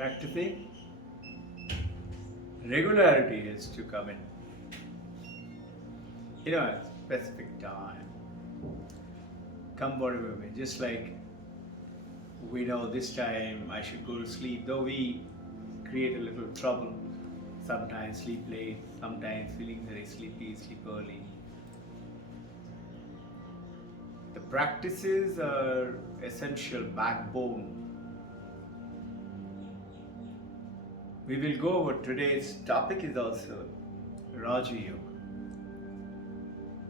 practicing, regularity is to come in. A specific time. Come whatever way. Just like we know this time I should go to sleep, though we create a little trouble. Sometimes sleep late, sometimes feeling very sleepy, sleep early. The practices are essential backbone. We will go over today's topic is also Raja Yoga.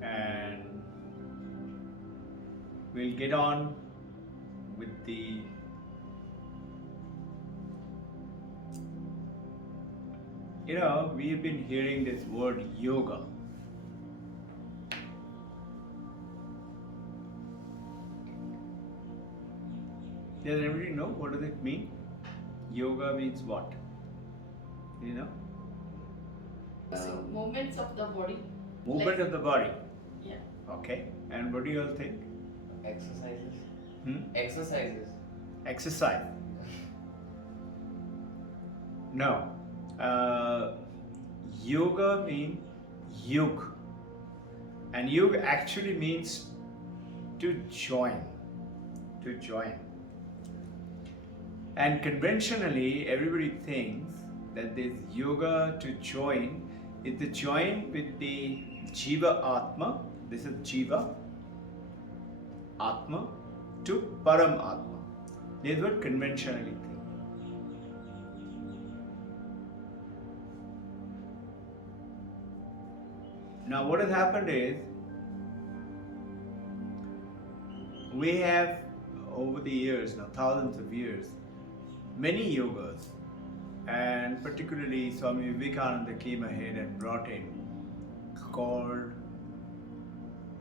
And we'll get on with the we've been hearing this word yoga. Does everybody know what does it mean? Yoga means what? So movements of the body. Movement of the body. Yeah. Okay. And what do you all think? Exercises. Exercise. No. Yoga means yug. And yug actually means to join. To join. And conventionally, everybody thinks that this yoga to join is to join with the Jiva Atma. This is Jiva Atma to Param Atma. This is what conventionally think. Now what has happened is, we have over the years, now thousands of years, many yogas, and particularly Swami Vivekananda came ahead and brought in called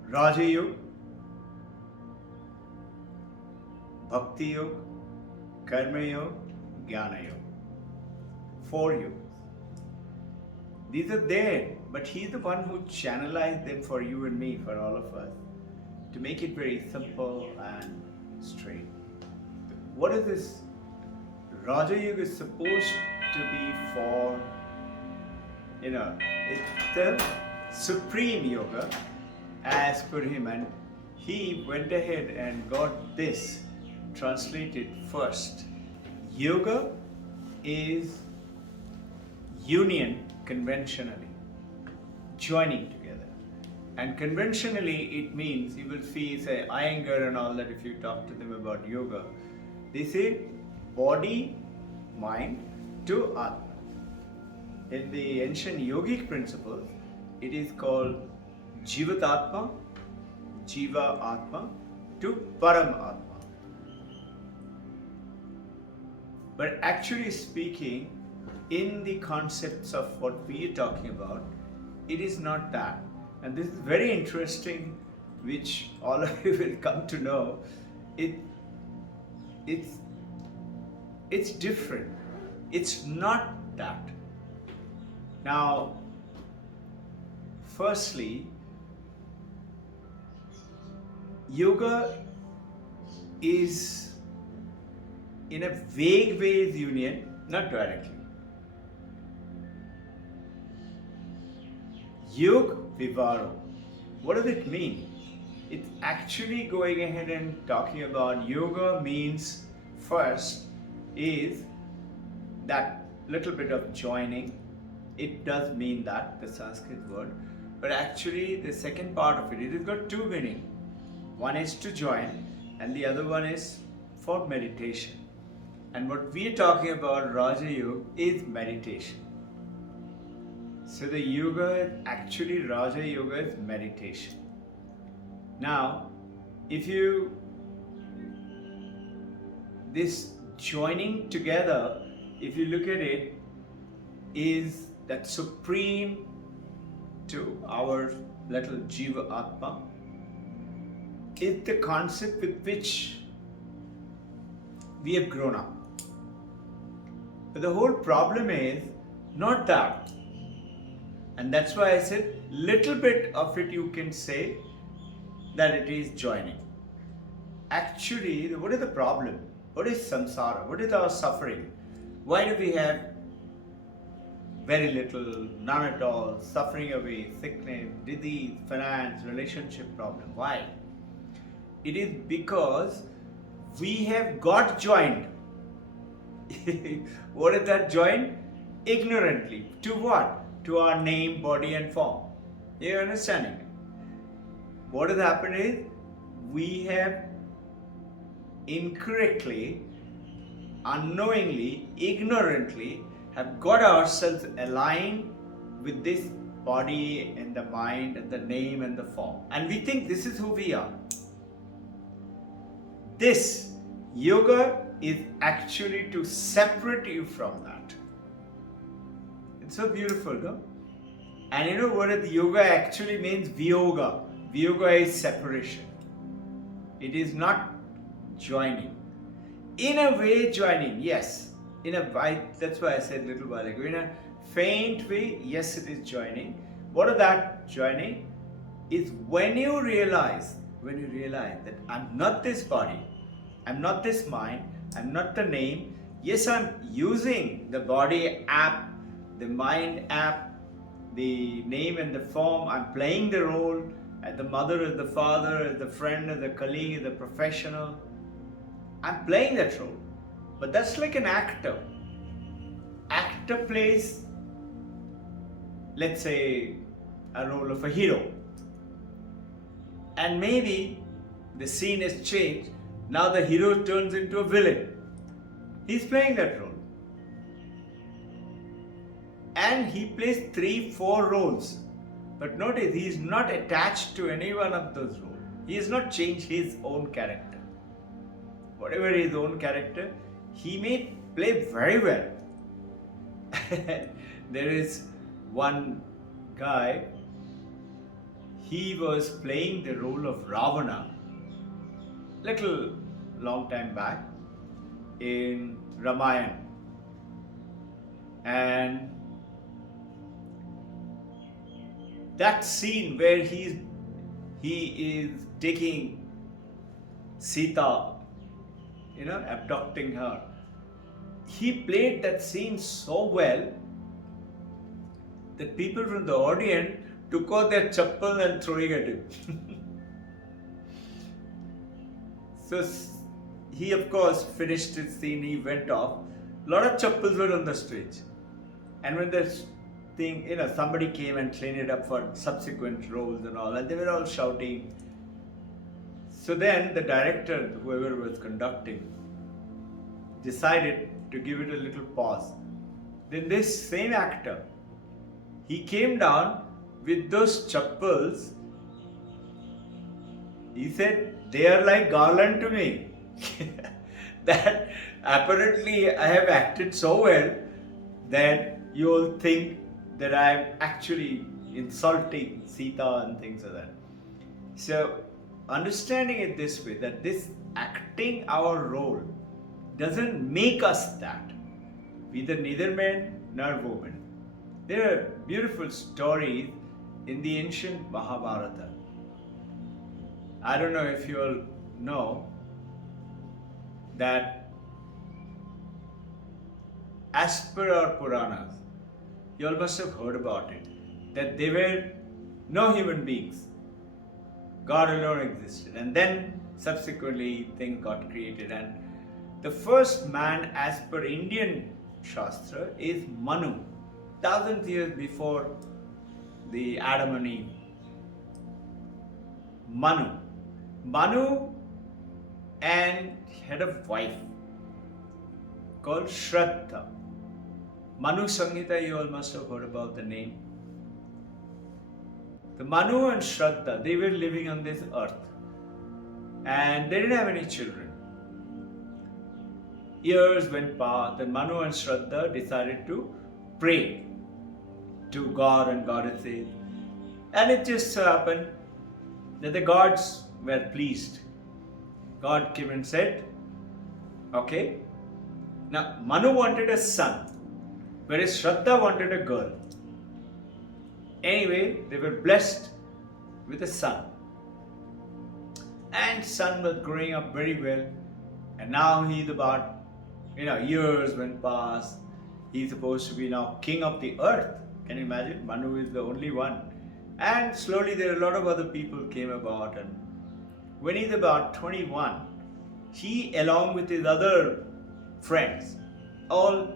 Raja Yoga, Bhakti Yoga, Karma Yoga, Jnana Yoga. 4 yogas. These are there, but he's the one who channelized them for you and me, for all of us, to make it very simple and straight. What is this? Raja Yoga is supposed to be for, it's the supreme yoga as per him, and he went ahead and got this translated first. Yoga is union conventionally, joining together. And conventionally it means, you will see, say, Iyengar and all that, if you talk to them about yoga, they say body, mind to Atma. In the ancient yogic principles, it is called Jivatatma, Jiva Atma to Param Atma. But actually speaking, in the concepts of what we are talking about, it is not that. And this is very interesting, which all of you will come to know. It's different. It's not that. Now, firstly, yoga is in a vague way is union, not directly. Yog Vivaro. What does it mean? It's actually going ahead and talking about yoga means first is that little bit of joining. It does mean that, the Sanskrit word, but actually the second part of it has got 2 meanings. One is to join and the other one is for meditation. And what we are talking about, Raja Yoga, is meditation. So the yoga, actually Raja Yoga is meditation. Now, this joining together, if you look at it, is that supreme to our little Jiva Atma, is the concept with which we have grown up. But the whole problem is not that. And that's why I said little bit of it you can say that it is joining. Actually, what is the problem? What is samsara? What is our suffering? Why do we have very little, none at all, suffering away, sickness, disease, finance, relationship problem? Why? It is because we have got joined. What is that joined? Ignorantly. To what? To our name, body and form. You understanding? What has happened is we have incorrectly, unknowingly, ignorantly have got ourselves aligned with this body and the mind and the name and the form. And we think this is who we are. This yoga is actually to separate you from that. It's so beautiful, no? And you know what the yoga actually means? Viyoga. Viyoga is separation. It is not joining. In a way, joining, yes. In a way, that's why I said a little while ago. In a faint way, yes, it is joining. What is that joining? Is when you realize that I'm not this body, I'm not this mind, I'm not the name. Yes, I'm using the body app, the mind app, the name and the form. I'm playing the role as the mother, as the father, as the friend, as the colleague, as the professional. I'm playing that role. But that's like an actor. Actor plays, let's say, a role of a hero. And maybe the scene has changed. Now the hero turns into a villain. He's playing that role. And he plays 3-4 roles. But notice, he is not attached to any one of those roles. He has not changed his own character. Whatever his own character, he may play very well. There is one guy, he was playing the role of Ravana little long time back in Ramayana. And that scene where he is taking Sita, abducting her. He played that scene so well that people from the audience took out their chappal and throwing at him. So he of course finished his scene, he went off. A lot of chappals were on the stage. And when the thing, somebody came and cleaned it up for subsequent roles and all, and they were all shouting. So then the director, whoever was conducting, decided to give it a little pause. Then this same actor, he came down with those chappals. He said, they are like garland to me. That apparently I have acted so well that you all think that I am actually insulting Sita and things like that. So understanding it this way, that this acting our role doesn't make us that. We are neither men nor women. There are beautiful stories in the ancient Mahabharata. I don't know if you all know that as per our Puranas, you all must have heard about it, that they were no human beings. God alone existed, and then subsequently things got created. And the first man, as per Indian Shastra, is Manu, thousands of years before the Adam and Eve. Manu and had a wife called Shraddha. Manu Samhita, you all must have heard about the name. The Manu and Shraddha, they were living on this earth and they didn't have any children. Years went past and Manu and Shraddha decided to pray to God and goddesses. And it just so happened that the gods were pleased. God came and said, okay, now Manu wanted a son, whereas Shraddha wanted a girl. Anyway, they were blessed with a son. And son was growing up very well. And now he's about, years went past. He's supposed to be now king of the earth. Can you imagine? Manu is the only one. And slowly there are a lot of other people came about, and when he's about 21, he along with his other friends all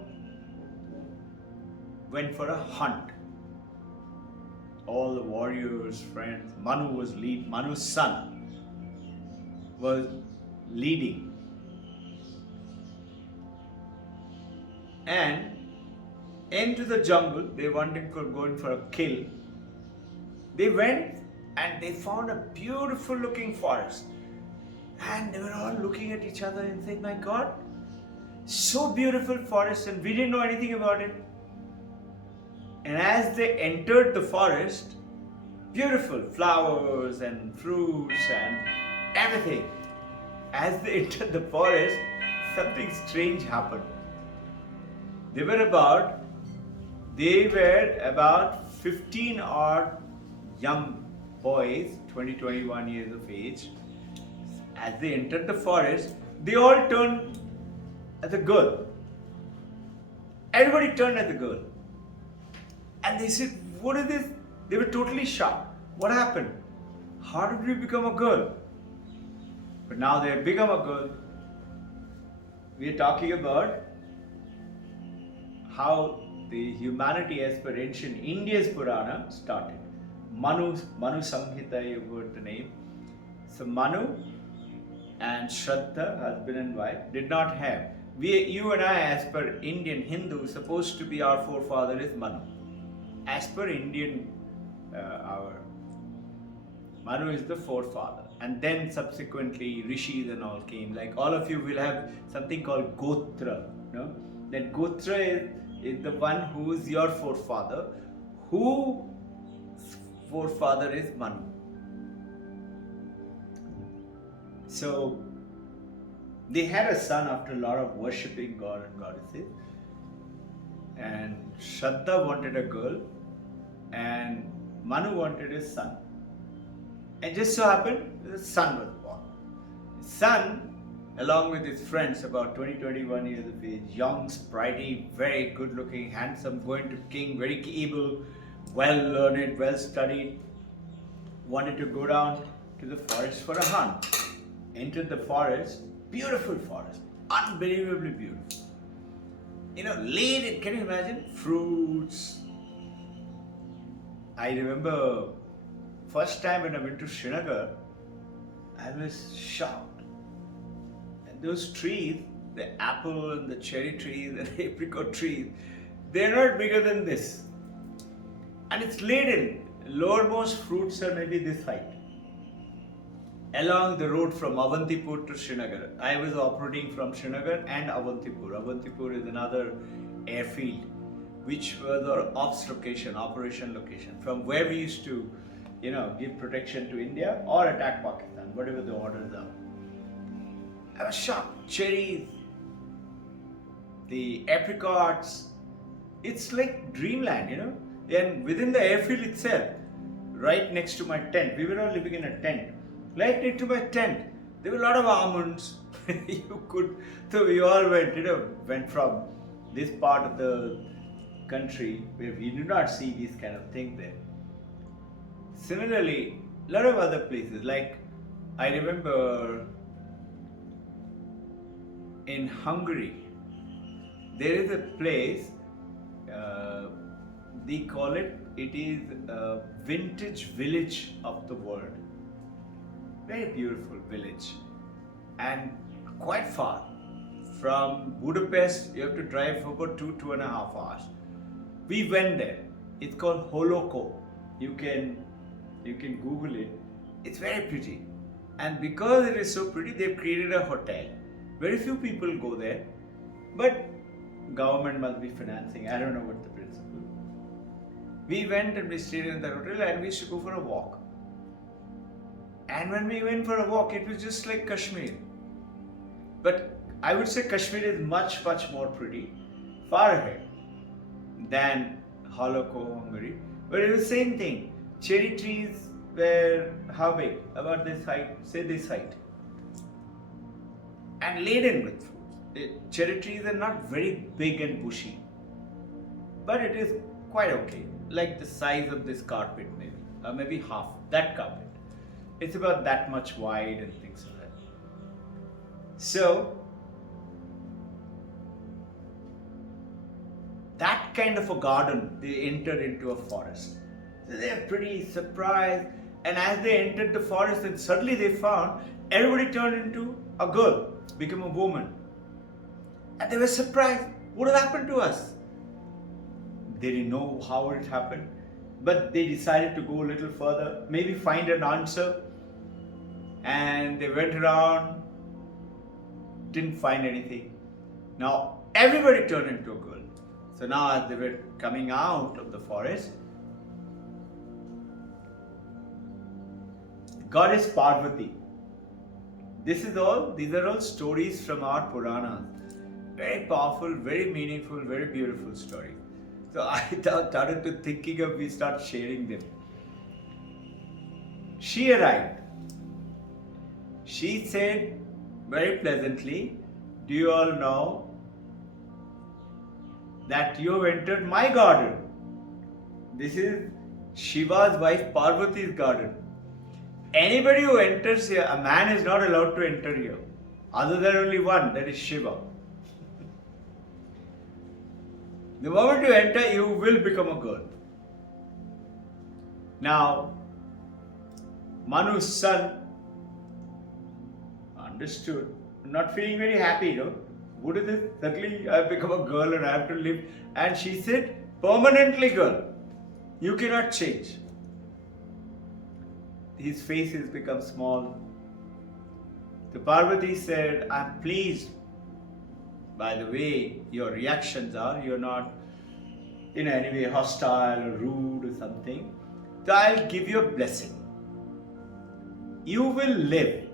went for a hunt. All the warriors, friends, Manu's son was leading. And into the jungle, they wanted for going for a kill. They went and they found a beautiful looking forest. And they were all looking at each other and saying, my God, so beautiful forest, and we didn't know anything about it. And as they entered the forest, beautiful flowers and fruits and everything. As they entered the forest, something strange happened. They were about 15 odd young boys, 20-21 years of age. As they entered the forest, they all turned at the girl. Everybody turned at the girl. And they said, what is this? They were totally shocked. What happened? How did we become a girl? But now they have become a girl. We are talking about how the humanity as per ancient India's Purana started. Manu Samhita, you heard the name. So Manu and Shraddha, husband and wife, did not have. You and I, as per Indian Hindu, supposed to be our forefather is Manu. As per Indian, our Manu is the forefather. And then subsequently Rishis and all came. Like all of you will have something called Gotra. No? That Gotra is the one who is your forefather. Whose forefather is Manu. So they had a son after a lot of worshipping God and goddesses. And Shraddha wanted a girl and Manu wanted his son. And just so happened, the son was born. His son, along with his friends, about 20-21 years of age, young, sprightly, very good looking, handsome, going to king, very able, well learned, well studied, wanted to go down to the forest for a hunt. Entered the forest, beautiful forest, unbelievably beautiful. Laid, can you imagine? Fruits. I remember first time when I went to Srinagar, I was shocked. And those trees, the apple and the cherry trees and the apricot trees, they're not bigger than this. And it's laden. Lowermost fruits are maybe this height. Along the road from Avantipur to Srinagar. I was operating from Srinagar and Avantipur. Avantipur is another airfield which was our ops location, operation location, from where we used to, give protection to India or attack Pakistan, whatever the orders are. I was shocked. Cherries, the apricots, it's like dreamland, And within the airfield itself, right next to my tent, we were all living in a tent. Right next to my tent, there were a lot of almonds. So we all went from this part of the country where we do not see these kind of things there. Similarly, a lot of other places, like I remember in Hungary, there is a place, they call it is a vintage village of the world. Very beautiful village and quite far. From Budapest, you have to drive for about 2.5 hours. We went there. It's called Holoko. You can Google it. It's very pretty. And because it is so pretty, they've created a hotel. Very few people go there, but government must be financing. I don't know what the principle. We went and we stayed in the hotel and we used to go for a walk. And when we went for a walk, it was just like Kashmir. But I would say Kashmir is much, much more pretty, far ahead than Holoko, Hungary. But it was the same thing. Cherry trees were how big? About this height, say this height. And laden with fruits. The cherry trees are not very big and bushy. but it is quite okay, like the size of this carpet maybe, or maybe half that carpet. It's about that much wide and things like that. So that kind of a garden, they enter into a forest. So they're pretty surprised, and as they entered the forest, and suddenly they found everybody turned into a girl, become a woman. And they were surprised, what has happened to us? They didn't know how it happened, but they decided to go a little further, maybe find an answer. And they went around, didn't find anything. Now everybody turned into a girl. So now as they were coming out of the forest, goddess Parvati. These are all stories from our Puranas. Very powerful, very meaningful, very beautiful stories. So I started to thinking of we start sharing them. She arrived. She said very pleasantly, do you all know that you have entered my garden? This is Shiva's wife Parvati's garden. Anybody who enters here, a man is not allowed to enter here. Other than only one, that is Shiva. The moment you enter, you will become a girl. Now, Manu's son understood, not feeling very happy, What is this? Suddenly I have become a girl and I have to live. And she said, permanently girl. You cannot change. His face has become small. The Parvati said, I'm pleased by the way your reactions are. You're not in any way hostile or rude or something. So I'll give you a blessing. You will live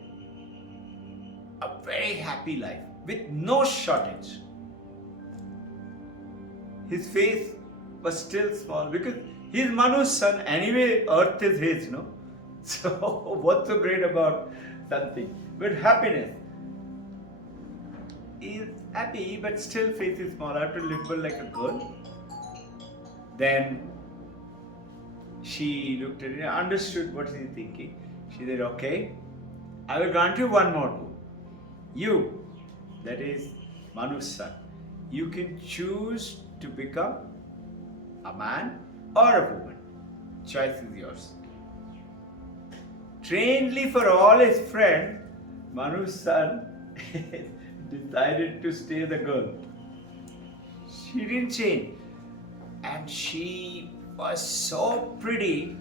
a very happy life with no shortage. His face was still small because he is Manu's son. Anyway, earth is his, So what's so great about something? But happiness. He is happy but still face is small. I have to live like a girl. Then she looked at it and understood what he's thinking. She said, okay, I will grant you one more too. You, that is Manu's son, you can choose to become a man or a woman. Choice is yours. Trainedly for all his friends, Manu's son decided to stay the girl. She didn't change. And she was so pretty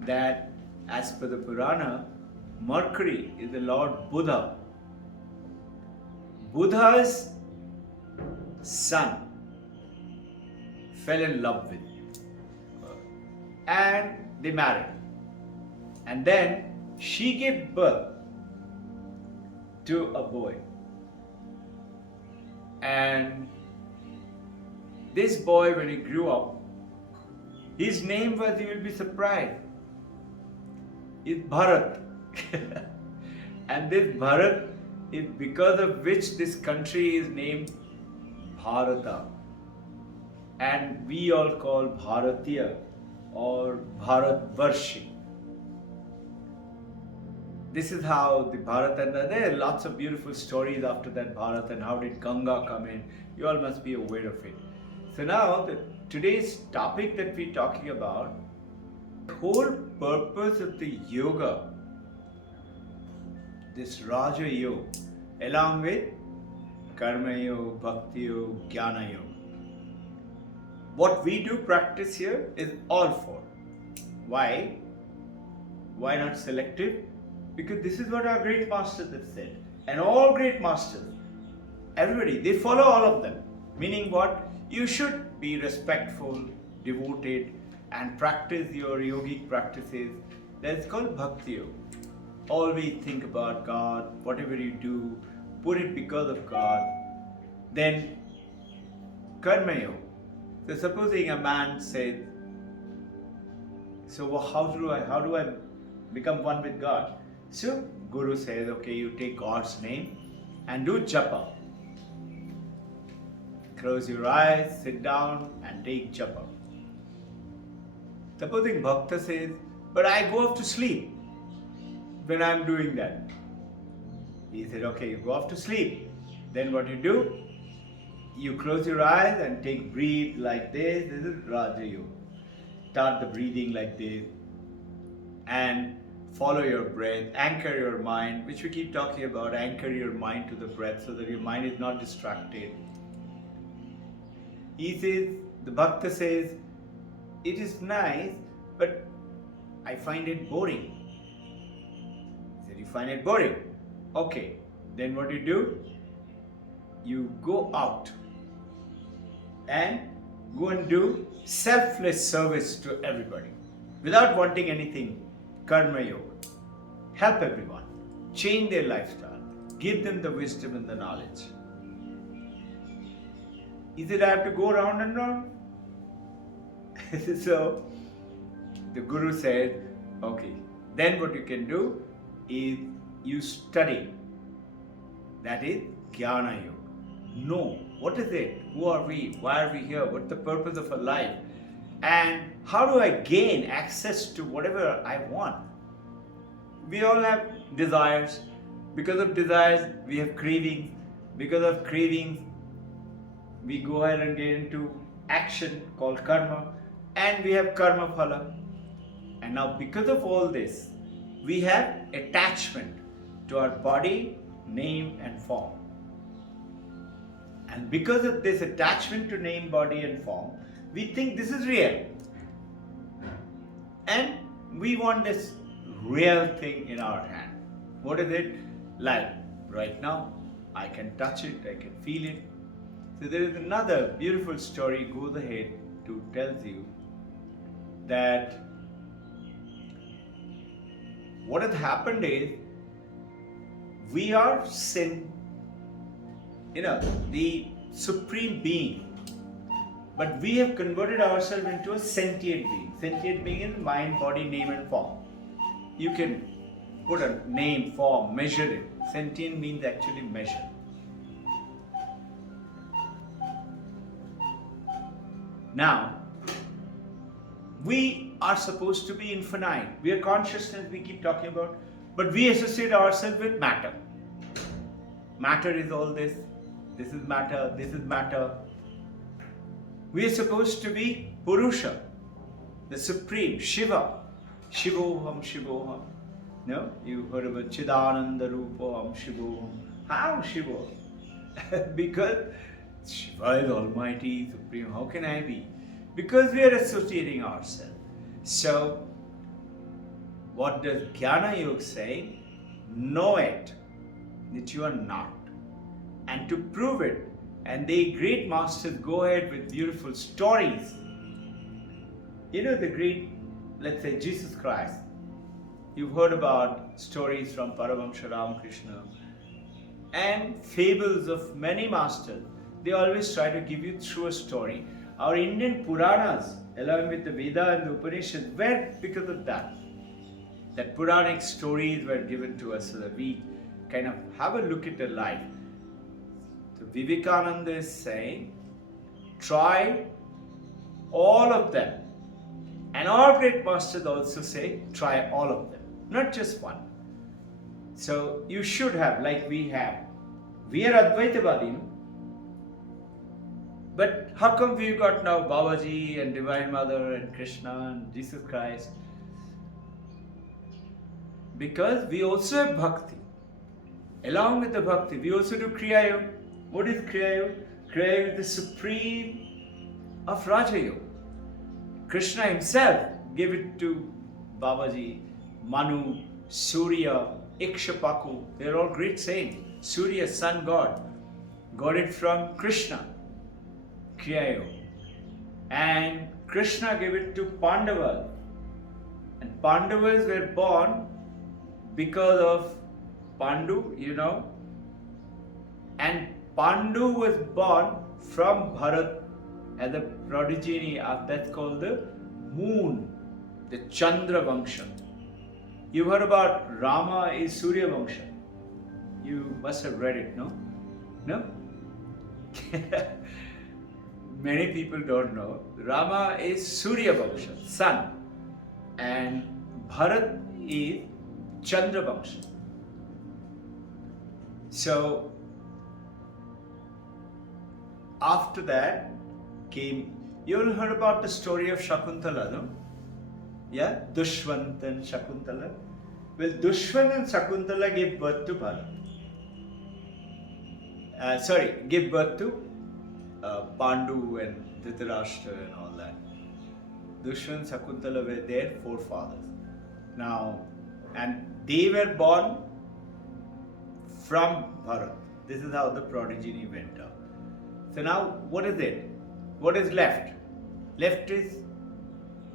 that, as per the Purana, Mercury is the Lord Buddha. Buddha's son fell in love with her. And they married. And then she gave birth to a boy. And this boy, when he grew up, his name was, you will be surprised, is Bharat. And this Bharat is because of which this country is named Bharata. And we all call Bharatiya or Bharatvarshi. This is how the Bharat, and there are lots of beautiful stories after that Bharat and how did Ganga come in. You all must be aware of it. So now, today's topic that we're talking about, the whole purpose of the yoga, this Raja Yoga, along with Karma Yoga, Bhakti Yoga, Jnana Yoga. What we do practice here is all four. Why? Why not selective? Because this is what our great masters have said. And all great masters, everybody, they follow all of them. Meaning what? You should be respectful, devoted, and practice your yogic practices. That's called Bhakti Yoga. Always think about God, whatever you do, put it because of God. Then Karma Yoga. So supposing a man said, so how do I become one with God? So Guru says, okay, you take God's name and do japa. close your eyes, sit down and take japa. Supposing Bhakta says, but I go off to sleep when I'm doing that. He said, okay, you go off to sleep. Then what you do? You close your eyes and breathe like this. This is Raja Yoga. Start the breathing like this and follow your breath, anchor your mind, which we keep talking about, anchor your mind to the breath so that your mind is not distracted. He says, the Bhakta says, it is nice, but I find it boring. He said, you find it boring? Okay, then what you do? You go out and go and do selfless service to everybody without wanting anything. Karma Yoga. Help everyone. Change their lifestyle. Give them the wisdom and the knowledge. He said, I have to go round and round. So the Guru said, okay, then what you can do is you study. That is Jnana Yoga. Know what is it? Who are we? Why are we here? What's the purpose of our life? And how do I gain access to whatever I want? We all have desires. Because of desires, we have cravings. Because of cravings, we go ahead and get into action called karma. And we have karma phala. And now because of all this, we have attachment to our body, name and form. And because of this attachment to name, body and form, we think this is real. And we want this real thing in our hand. What is it? Like right now, I can touch it, I can feel it. So there is another beautiful story goes ahead to tells you that what has happened is we are the supreme being, but we have converted ourselves into a sentient being. Sentient being is mind, body, name and form. You can put a name, form, measure it. Sentient means actually measure. Now, we are supposed to be infinite. We are consciousness, we keep talking about, but we associate ourselves with matter. Matter is all this. This is matter, this is matter. We are supposed to be Purusha, the Supreme, Shiva. Shivoham, Shivoham. No? You heard about Chidananda Rupam, Shivoham. How Shiva? Because Shiva is Almighty, Supreme. How can I be? Because we are associating ourselves. So, what does Jnana Yoga say? Know it, that you are not. And to prove it, and the great masters go ahead with beautiful stories. You know the great, let's say Jesus Christ. You've heard about stories from Paramahamsa Ramakrishna and fables of many masters. They always try to give you through a story. Our Indian Puranas, along with the Veda and the Upanishads, were because of that. That Puranic stories were given to us so that we kind of have a look at the life. So Vivekananda is saying, try all of them. And our great masters also say, try all of them, not just one. So you should have, like we have. We are Advaitavadi, no? But how come we got now Babaji and Divine Mother and Krishna and Jesus Christ? Because we also have Bhakti. Along with the Bhakti, we also do Kriya Yoga. What is Kriya Yoga? Kriya Yoga is the supreme of Raja Yoga. Krishna himself gave it to Babaji, Manu, Surya, Ikshapaku. They are all great saints. Surya, sun god, got it from Krishna, Kriya Yoga. And Krishna gave it to Pandavas. And Pandavas were born because of Pandu, you know. And Pandu was born from Bharat as a progeny of that's called the moon, the Chandra Vangsha. You heard about Rama is Surya Vangsha. You must have read it, no? No? many people don't know, Rama is Surya Vangsha, sun, and Bharat is Chandra Vangsha. So after that came, you all heard about the story of Shakuntala, no? Yeah, Dushwant and Shakuntala. Well, Dushwant and Shakuntala gave birth to Bharat. Gave birth to Pandu and Dhritarashtra and all that. Dushwant, Shakuntala were their forefathers. Now, and they were born from Bharat. This is how the progeny went out. So now, what is it? What is left? Left is,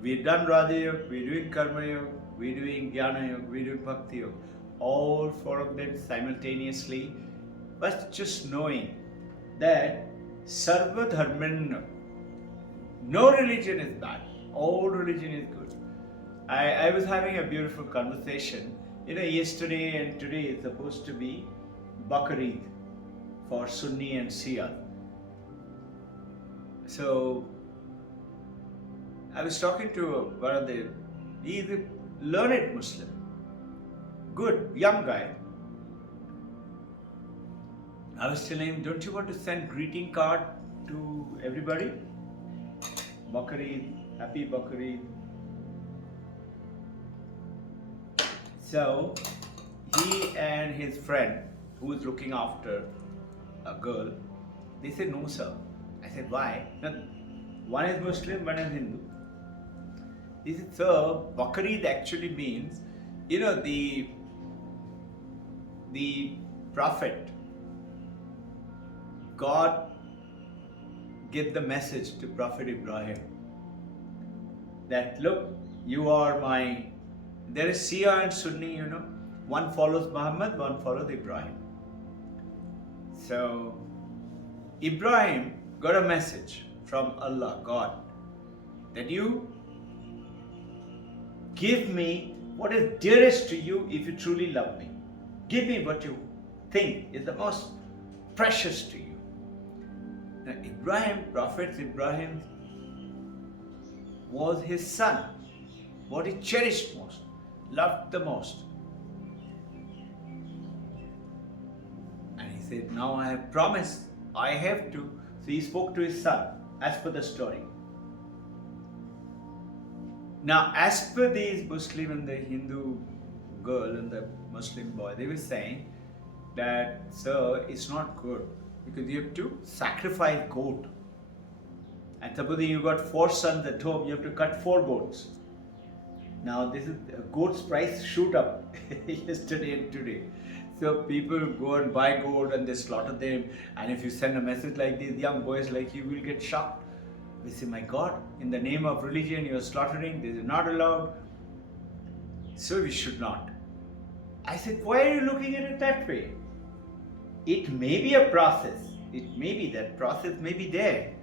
we've done Raja Yoga, we're doing Karma Yoga, we're doing Jnana Yoga, we're doing Bhakti Yoga. All four of them simultaneously, but just knowing that Sarva Dharman, no religion is bad, all religion is good. I was having a beautiful conversation. Yesterday and today is supposed to be Bakrid for Sunni and Shia. So I was talking to one of the, he's a learned Muslim, good, young guy. I was telling him, don't you want to send greeting card to everybody? Bakrid, happy Bakrid. So he and his friend, who is looking after a girl, they said, no sir. I said, why? One is Muslim, one is Hindu. He said, sir, Bakrid actually means, the prophet, God gave the message to Prophet Ibrahim that, look, you are my, there is Shia and Sunni, one follows Muhammad, one follows Ibrahim. So Ibrahim got a message from Allah, God, that you give me what is dearest to you if you truly love me. Give me what you think is the most precious to you. Now Ibrahim, Prophet Ibrahim was his son, what he cherished most, loved the most. And he said, now I have promised, I have to. So he spoke to his son, as per the story. Now, as per these Muslim and the Hindu girl and the Muslim boy, they were saying that, sir, it's not good because you have to sacrifice goat. And supposing you got 4 sons at home, you have to cut 4 goats. Now, this is goat's price shoot up yesterday and today. So people go and buy goat and they slaughter them. And if you send a message like this, young boys like you will get shocked. They say, my God, in the name of religion you are slaughtering, this is not allowed. So we should not. I said, why are you looking at it that way? It may be a process. It may be that process may be there.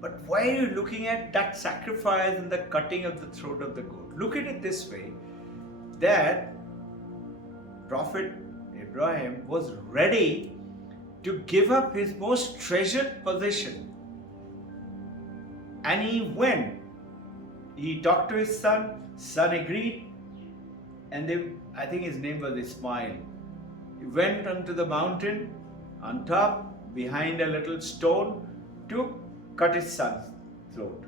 But why are you looking at that sacrifice and the cutting of the throat of the goat? Look at it this way, that Prophet Ibrahim was ready to give up his most treasured possession. And he went. He talked to his son agreed, and then I think his name was Ismail. He went onto the mountain on top, behind a little stone, to cut his son's throat.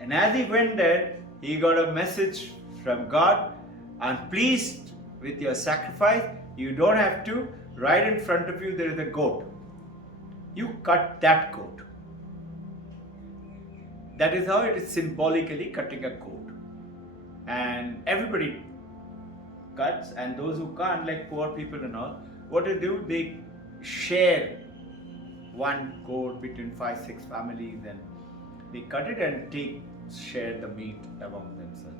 And as he went there, he got a message from God, I'm pleased with your sacrifice. You don't have to. Right in front of you there is a goat. You cut that goat. That is how it is symbolically cutting a goat. And everybody cuts, and those who can't, like poor people and all, what they do, they share one goat between 5-6 families, and they cut it and share the meat among themselves.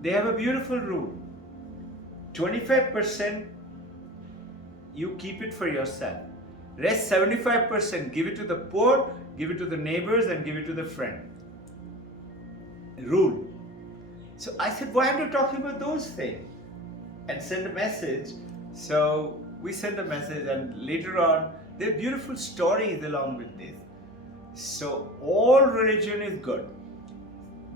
They have a beautiful rule. 25% you keep it for yourself. Rest 75% give it to the poor, give it to the neighbors, and give it to the friend. Rule. So I said, why are you talking about those things? And send a message. So we sent a message, and later on, there are beautiful stories along with this. So all religion is good.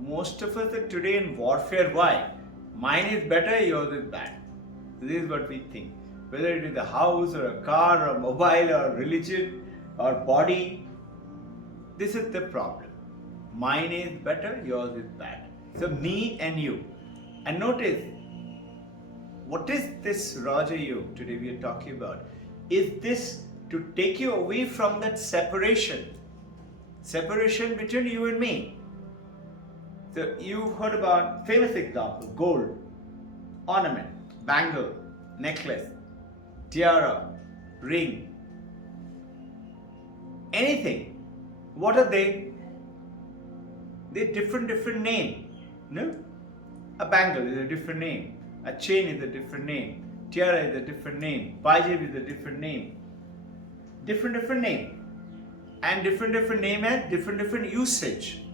Most of us are today in warfare. Why? Mine is better, yours is bad. This is what we think. Whether it is a house or a car or mobile or religion or body, this is the problem. Mine is better, yours is bad. So me and you. And notice, what is this Raja Yoga today we are talking about? Is this to take you away from that separation between you and me. So you've heard about famous example, gold, ornament, bangle, necklace, tiara, ring, anything. What are they? They're different name. No? A bangle is a different name. A chain is a different name. Tiara is a different name. Pajab is a different name. Different name. And different name and different usage.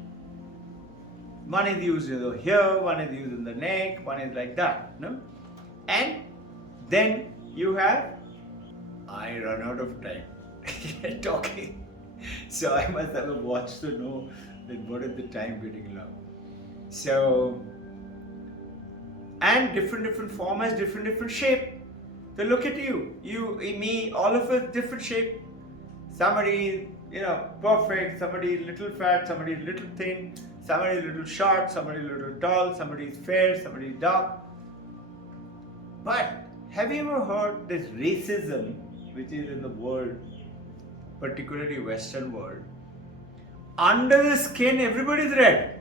One is used here, one is used in the neck, one is like that. No? And then you have, I run out of time talking. So I must have a watch to know that what is the time getting long. So, and different form has different shape. So look at you, me, all of us different shape. Somebody is, perfect, somebody is little fat, somebody is little thin, somebody is little short, somebody is little tall, somebody is fair, somebody is dark. But have you ever heard this racism which is in the world, particularly Western world? Under the skin, everybody is red.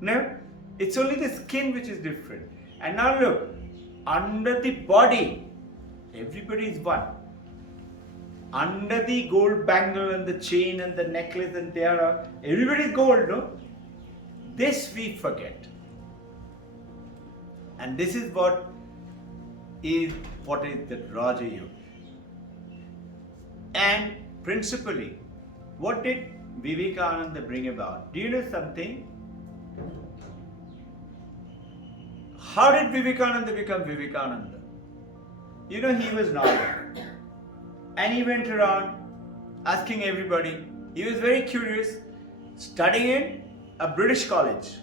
No? It's only the skin which is different. And now look, under the body, everybody is one. Under the gold bangle and the chain and the necklace and tiara, everybody is gold, no? This we forget. And this is what is the Raja Yoga. And principally, what did Vivekananda bring about? Do you know something? How did Vivekananda become Vivekananda? He was knowledgeable. And he went around asking everybody. He was very curious, studying in a British college,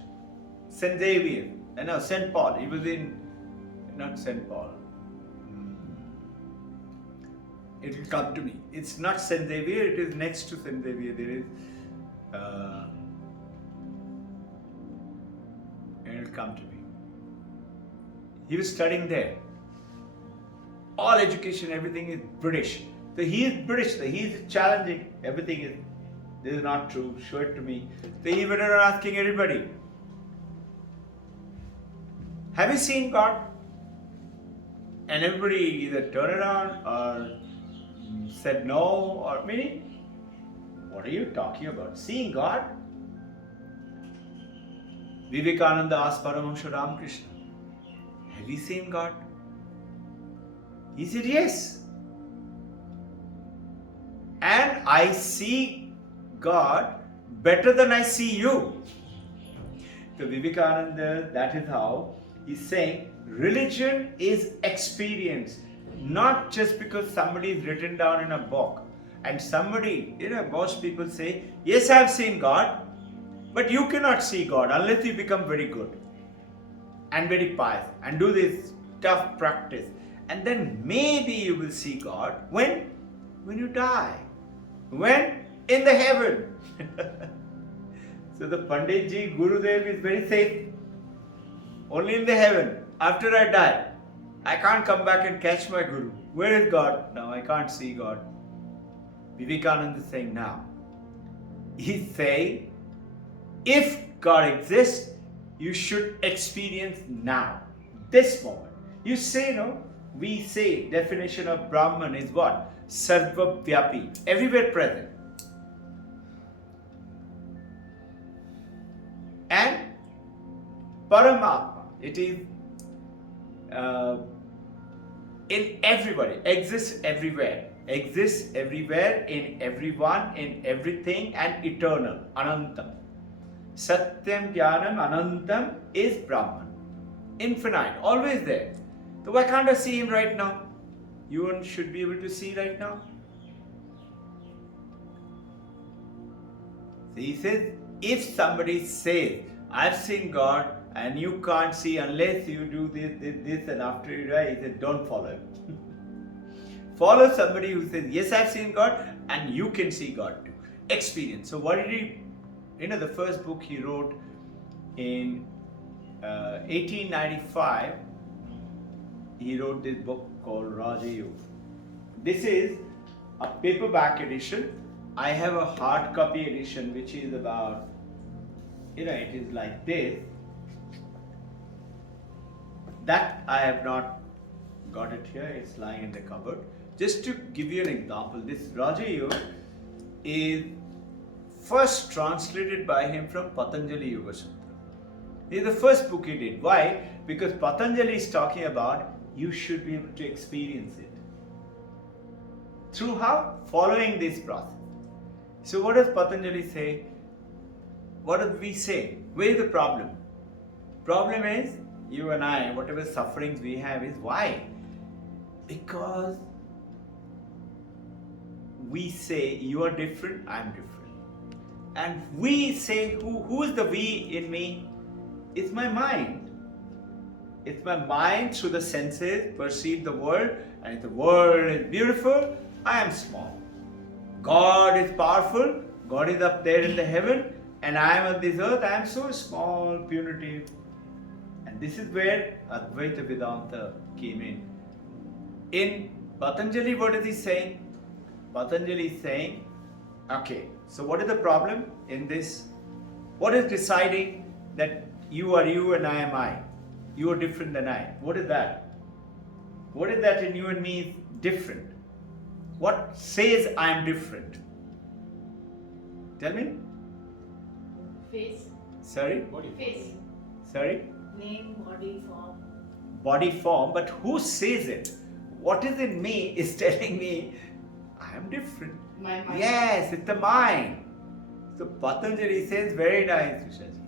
St. Xavier, St. Paul. He was in, not St. Paul. It will come to me. It's not St. Xavier, it is next to St. Xavier. There is, it will come to me. He was studying there. All education, everything is British. So he is British, so he is challenging. Everything is, this is not true, show it to me. So he went around asking everybody, have you seen God? And everybody either turned around or said no, or meaning, what are you talking about? Seeing God? Vivekananda asked Paramahamsa Ramakrishna, have you seen God? He said, yes. And I see God better than I see you. So Vivekananda, that is how he's saying, religion is experience. Not just because somebody is written down in a book. And somebody, most people say, yes, I have seen God. But you cannot see God unless you become very good. And very pious. And do this tough practice. And then maybe you will see God. When? When you die. When? In the heaven. So the Panditji, Gurudev is very safe. Only in the heaven. After I die, I can't come back and catch my Guru. Where is God? No, I can't see God. Vivekananda is saying now. He's saying, if God exists, you should experience now. This moment. You say, no? We say definition of Brahman is what? Sarva Vyapi. Everywhere present. And Paramatma. It is in everybody. Exists everywhere. Exists everywhere, in everyone, in everything, and eternal. Anantam. Satyam Jnanam Anantam is Brahman. Infinite. Always there. So why can't I see him right now? You should be able to see right now. So he says, if somebody says, I've seen God and you can't see unless you do this, and after you die, he said, don't follow him. Follow somebody who says, yes, I've seen God and you can see God too. Experience. So what did he, the first book he wrote in 1895, he wrote this book called Raja Yoga. This is a paperback edition. I have a hard copy edition which is about, it is like this. That I have not got it here, it's lying in the cupboard. Just to give you an example, this Raja Yoga is first translated by him from Patanjali Yoga Sutra. This is the first book he did. Why? Because Patanjali is talking about you should be able to experience it. Through how? Following this process. So what does Patanjali say? What do we say? Where is the problem? Problem is, you and I, whatever sufferings we have is why? Because we say you are different, I am different. And we say, who is the we in me? It's my mind. It's my mind through the senses perceive the world, and if the world is beautiful, I am small. God is powerful, God is up there in the heaven, and I am on this earth, I am so small, punitive. And this is where Advaita Vedanta came in. In Patanjali, what is he saying? Patanjali is saying, okay, so what is the problem in this? What is deciding that you are you and I am I? You are different than I. What is that? What is that in you and me is different? What says I am different? Tell me. Face. Sorry? Face. Sorry? Name, body, form. Body form, but who says it? What is in me is telling me I am different. My mind. Yes, it's the mind. So Patanjali says very nice, Vishaji.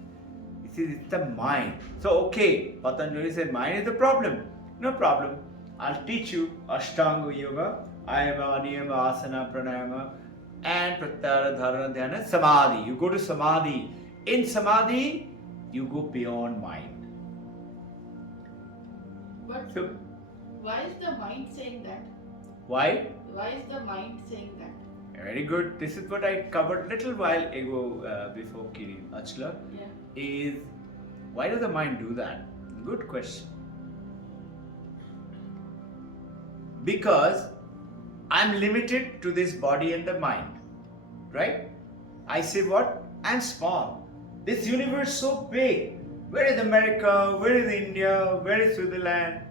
He says it's the mind. So okay, Patanjali said mind is the problem. No problem. I'll teach you Ashtanga Yoga, Ayama, Niyama, Asana, Pranayama, and Pratyahara, Dharana, Dhyana, Samadhi. You go to Samadhi. In Samadhi, you go beyond mind. But So, why is the mind saying that? why? Why is the mind saying that? Very good. This is what I covered little while ago before Kirin Achla. Yeah. Is why does the mind do that? Good question. Because I'm limited to this body and the mind, right? I say what? I'm small. This universe is so big. Where is America? Where is India? Where is Switzerland?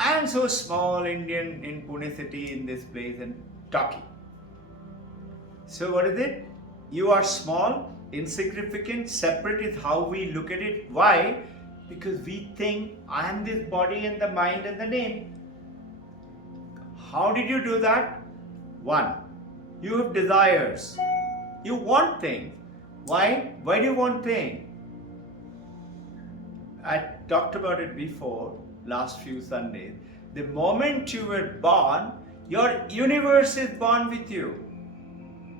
I am so small, Indian in Pune city in this place and talking. So what is it? You are small, insignificant, separate is how we look at it. Why? Because we think I am this body and the mind and the name. How did you do that? One, you have desires. You want things. Why? Why do you want things? I talked about it before, last few Sundays. The moment you were born, your universe is born with you.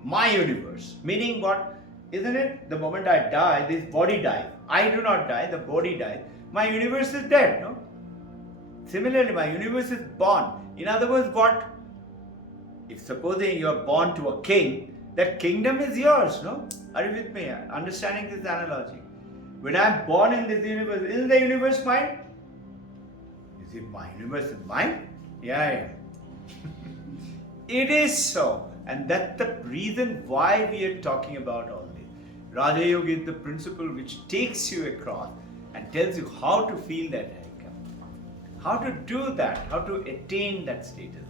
My universe. Meaning what? Isn't it? The moment I die, this body dies. I do not die, the body dies. My universe is dead, no? Similarly, my universe is born. In other words, what? If supposing you are born to a king, that kingdom is yours, no? Are you with me? Understanding this analogy? When I am born in this universe, isn't the universe mine? Is it my universe is mine? Yeah. It is so. And that's the reason why we are talking about all this. Raja Yoga is the principle which takes you across and tells you how to feel that icon, how to do that, how to attain that status.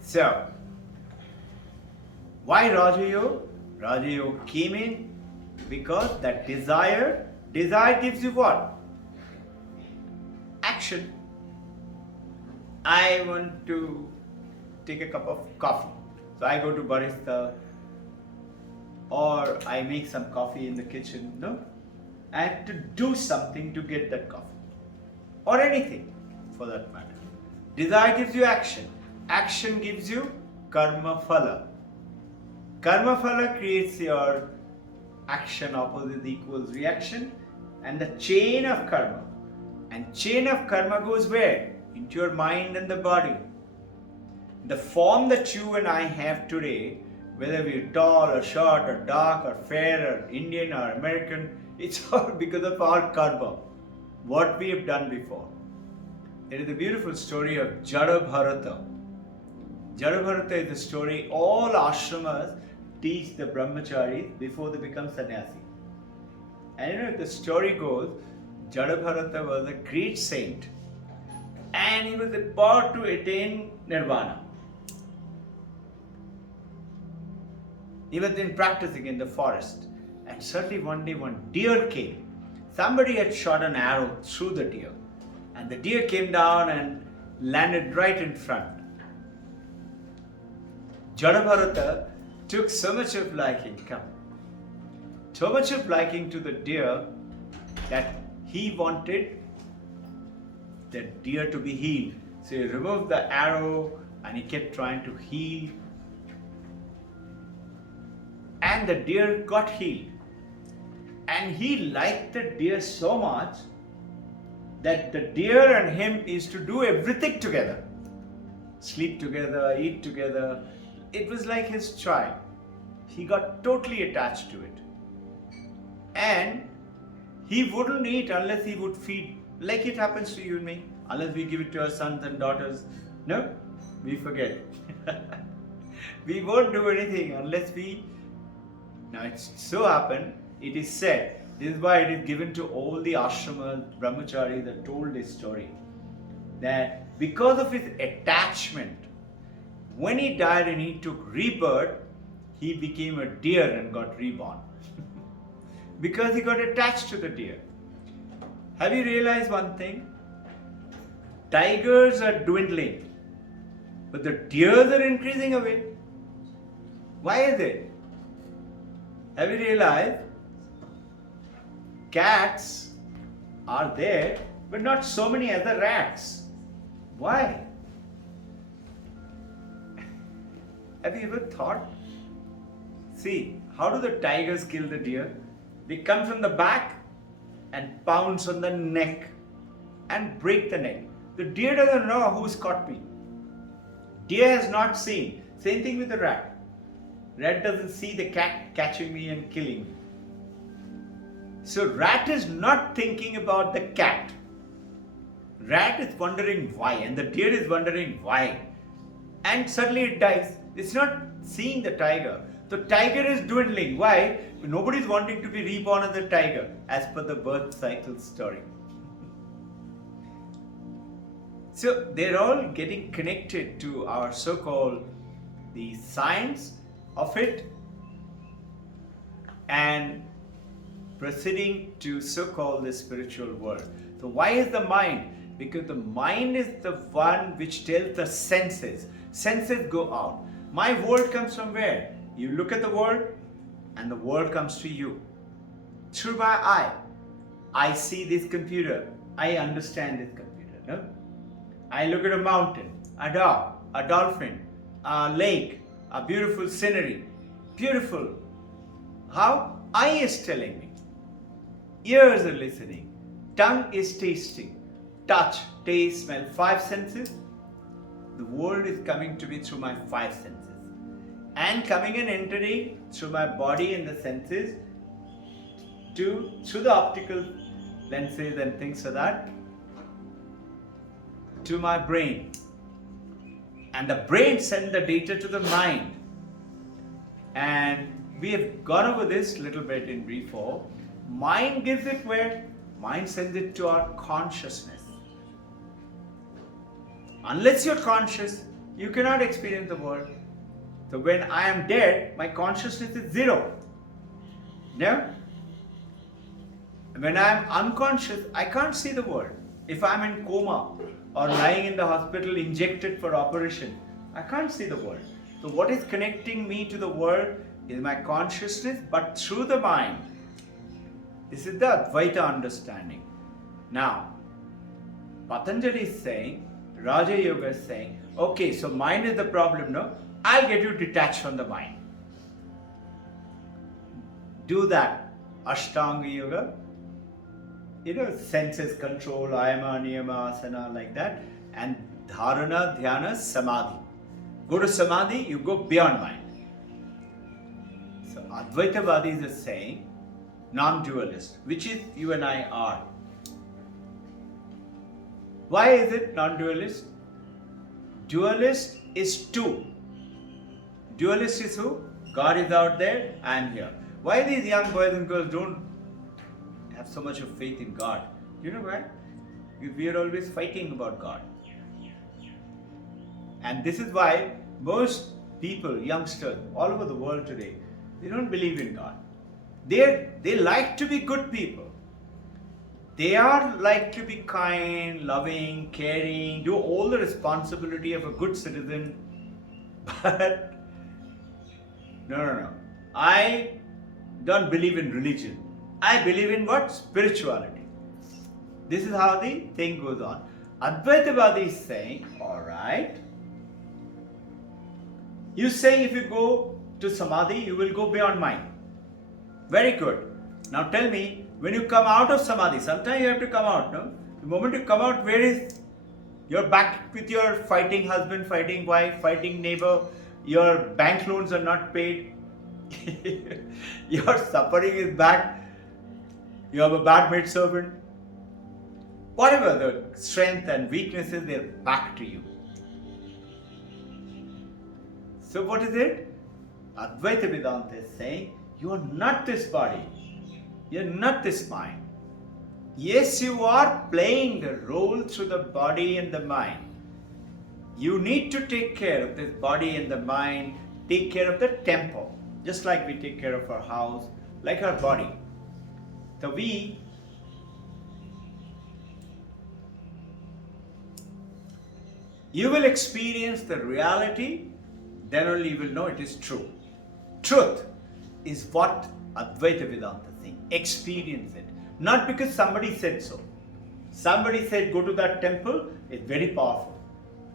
So, why Raja Yoga? Raja Yoga came in because that desire gives you what? Action. I want to take a cup of coffee. So I go to barista or I make some coffee in the kitchen, no? I have to do something to get that coffee. Or anything for that matter. Desire gives you action. Action gives you karma phala. Karma phala creates your action, opposite equals reaction, and the chain of karma. And chain of karma goes where? Into your mind and the body. The form that you and I have today, whether we're tall or short or dark or fair or Indian or American, it's all because of our karma, what we have done before. There is a beautiful story of Jada Bharata. Jada Bharata is a story all ashramas teach the brahmacharis before they become sannyasi. And the story goes, Jada Bharata was a great saint and he was about to attain nirvana. He was then practicing in the forest, and suddenly one day one deer came. Somebody had shot an arrow through the deer, and the deer came down and landed right in front. Jada Bharata took so much of liking to the deer that he wanted the deer to be healed. So he removed the arrow and he kept trying to heal. And the deer got healed. And he liked the deer so much that the deer and him is to do everything together. Sleep together, eat together. It was like his child. He got totally attached to it. And he wouldn't eat unless he would feed, like it happens to you and me. Unless we give it to our sons and daughters. No, we forget. We won't do anything unless we... Now it so happened, it is said, this is why it is given to all the ashramas, brahmacharis that told this story, that because of his attachment, when he died and he took rebirth, he became a deer and got reborn. Because he got attached to the deer. Have you realized one thing? Tigers are dwindling, but the deers are increasing away. Why is it? Have you realized? Cats are there, but not so many as the rats. Why? Have you ever thought? See, how do the tigers kill the deer? They come from the back and pounce on the neck and break the neck. The deer doesn't know who's caught me. Deer has not seen. Same thing with the rat. Rat doesn't see the cat catching me and killing me. So rat is not thinking about the cat. Rat is wondering why, and the deer is wondering why. And suddenly it dies. It's not seeing the tiger. The tiger is dwindling. Why? Nobody is wanting to be reborn as a tiger, as per the birth cycle story. So they're all getting connected to our so-called the science of it and proceeding to so-called the spiritual world. So why is the mind? Because the mind is the one which tells the senses. Senses go out. My world comes from where? You look at the world and the world comes to you. Through my eye, I see this computer. I understand this computer. No? I look at a mountain, a dog, a dolphin, a lake, a beautiful scenery. Beautiful. How? Eye is telling me. Ears are listening. Tongue is tasting. Touch, taste, smell. 5 senses. The world is coming to me through my 5 senses. And coming and entering through my body and the senses through the optical lenses and things like that to my brain. And the brain sends the data to the mind. And we have gone over this a little bit in brief form. Mind gives it where? Mind sends it to our consciousness. Unless you're conscious, you cannot experience the world. So when I am dead, my consciousness is 0. No? When I am unconscious, I can't see the world. If I am in coma or lying in the hospital injected for operation, I can't see the world. So what is connecting me to the world is my consciousness, but through the mind. This is the Advaita understanding. Now, Patanjali is saying, Raja Yoga is saying, okay, so mind is the problem, no? I'll get you detached from the mind. Do that Ashtanga Yoga. Senses control, ayama, niyama, asana, like that. And dharana, dhyana, samadhi. Go to samadhi, you go beyond mind. So Advaitavadis is saying non-dualist, which is you and I are. Why is it non-dualist? Dualist is two. Dualist is who? God is out there, I am here. Why these young boys and girls don't have so much of faith in God? You know why? Because we are always fighting about God. And this is why most people, youngsters, all over the world today, they don't believe in God. They like to be good people. They are like to be kind, loving, caring, do all the responsibility of a good citizen. But no. I don't believe in religion. I believe in what? Spirituality. This is how the thing goes on. Advaitavadi is saying, alright, you say if you go to Samadhi, you will go beyond mind. Very good. Now tell me, when you come out of Samadhi, sometimes you have to come out, no? The moment you come out, where is? You're back with your fighting husband, fighting wife, fighting neighbor, your bank loans are not paid, your suffering is back, you have a bad maidservant. Whatever the strength and weaknesses, they're back to you. So what is it? Advaita Vedanta is saying, you are not this body. You are not this mind. Yes, you are playing the role through the body and the mind. You need to take care of this body and the mind, take care of the temple, just like we take care of our house, like our body. So you will experience the reality, then only you will know it is true. Truth is what Advaita Vedanta thinks. Experience it. Not because somebody said so. Somebody said go to that temple, it's very powerful.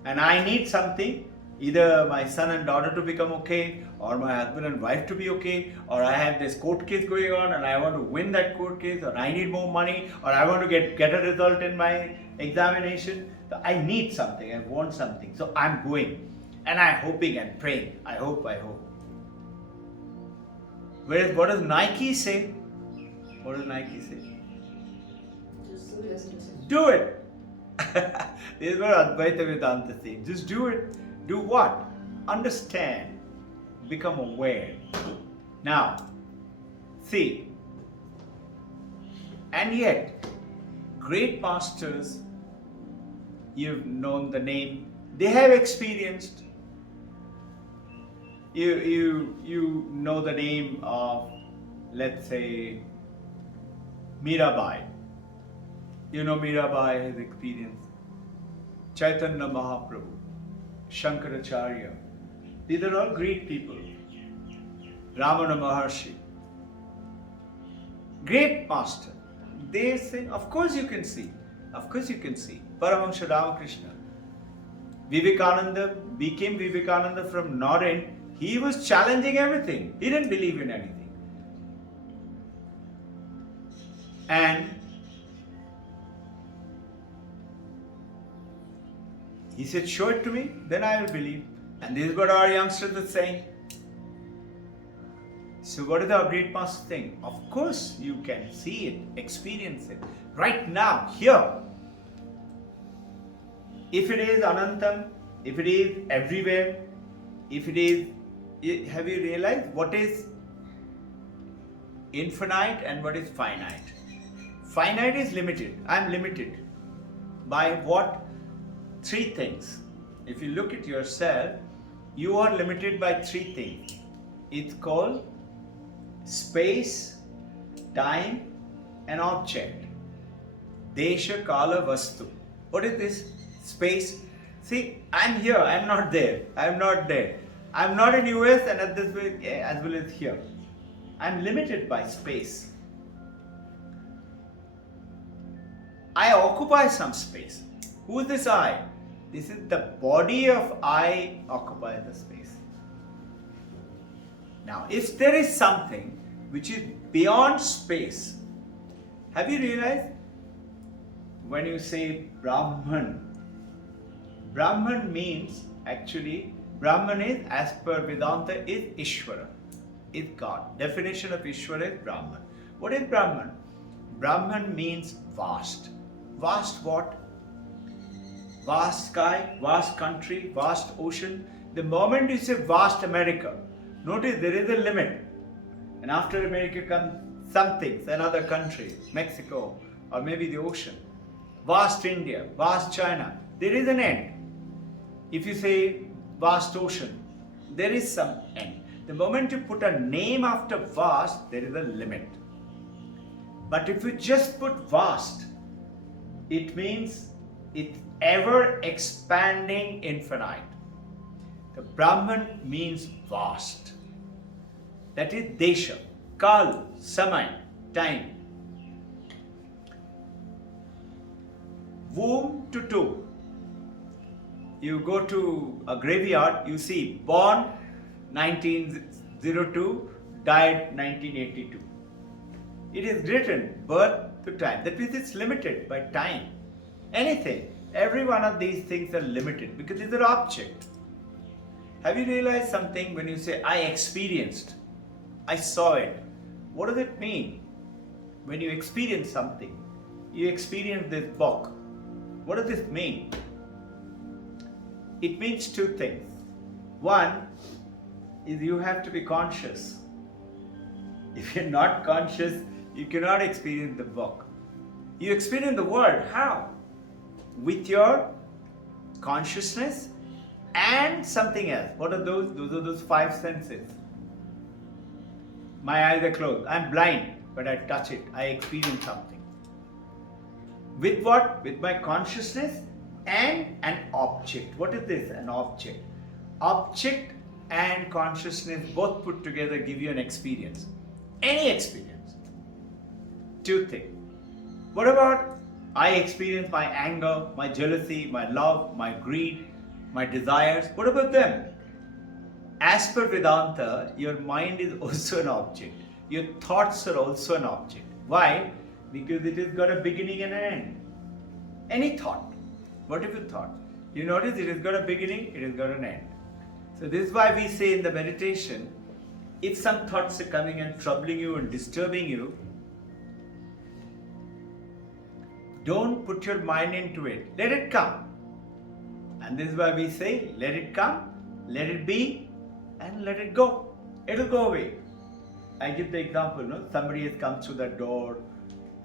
And I need something, either my son and daughter to become okay, or my husband and wife to be okay, or I have this court case going on and I want to win that court case, or I need more money, or I want to get a result in my examination. So I need something, I want something. So I'm going and I'm hoping and praying. I hope. Whereas what does Nike say? What does Nike say? Do it. This is what Advaita Vedanta says. Just do it. Do what? Understand. Become aware. Now, see. And yet, great masters, you've known the name, they have experienced. You know the name of, let's say, Mirabai. You know Mirabai has experienced. Chaitanya Mahaprabhu, Shankaracharya. These are all great people. Ramana Maharshi. Great master. They say, of course you can see. Of course you can see. Paramahansa Ramakrishna. Vivekananda became Vivekananda from Norrin. He was challenging everything. He didn't believe in anything. And he said, show it to me, then I will believe. And this is what our youngsters are saying. So what is our great master thing? Of course you can see it, experience it. Right now, here. If it is Anantam, if it is everywhere, if it is, have you realized what is infinite and what is finite? Finite is limited. I am limited. By what? Three things. If you look at yourself, you are limited by three things. It's called space, time, and object. Desha, Kala, Vastu. What is this? Space. See, I'm here, I'm not there. I'm not there. I'm not in US and at this way as well as here. I'm limited by space. I occupy some space. Who is this I? This is the body of I occupies the space. Now, if there is something which is beyond space, have you realized when you say Brahman, Brahman means actually, Brahman is, as per Vedanta, is Ishvara, is God. Definition of Ishvara is Brahman. What is Brahman? Brahman means vast. Vast what? Vast sky, vast country, vast ocean. The moment you say vast America, notice there is a limit. And after America comes something, another country, Mexico, or maybe the ocean. Vast India, vast China, there is an end. If you say vast ocean, there is some end. The moment you put a name after vast, there is a limit. But if you just put vast, it means it's ever expanding infinite. The Brahman means vast. That is Desha, Kal, Samay, time. Womb to tomb. You go to a graveyard, you see born 1902, died 1982. It is written birth to time. That means it's limited by time. Anything, every one of these things are limited because it's an object. Have you realized something when you say, I experienced, I saw it? What does it mean? When you experience something, you experience this book. What does this mean? It means two things. One is you have to be conscious. If you're not conscious, you cannot experience the book. You experience the world. How? With your consciousness and something else. What are those? Those are those five senses. My eyes are closed. I'm blind, but I touch it. I experience something. With what? With my consciousness and an object. What is this? An object. Object and consciousness both put together give you an experience. Any experience. Two things. What about I experience my anger, my jealousy, my love, my greed, my desires? What about them? As per Vedanta, your mind is also an object. Your thoughts are also an object. Why? Because it has got a beginning and an end. Any thought. What if you thought? You notice it has got a beginning, it has got an end. So this is why we say in the meditation, if some thoughts are coming and troubling you and disturbing you, don't put your mind into it. Let it come. And this is why we say, let it come, let it be, and let it go. It'll go away. I give the example, no? Somebody has come through the door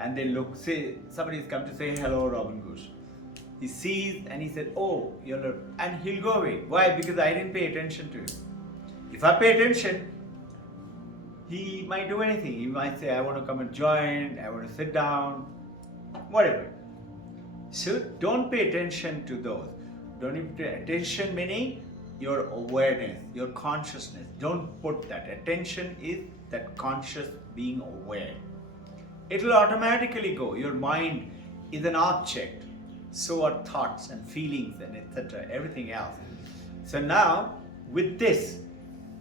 and they look, say, somebody has come to say, hello, Robbin Ghosh. He sees and he said, oh, you're, and he'll go away. Why? Because I didn't pay attention to him. If I pay attention, he might do anything. He might say, I want to come and join, I want to sit down, whatever. So don't pay attention to those. Don't pay attention meaning your awareness, your consciousness. Don't put that. Attention is that conscious being aware. It will automatically go. Your mind is an object. So are thoughts and feelings and etc. Everything else. So now with this,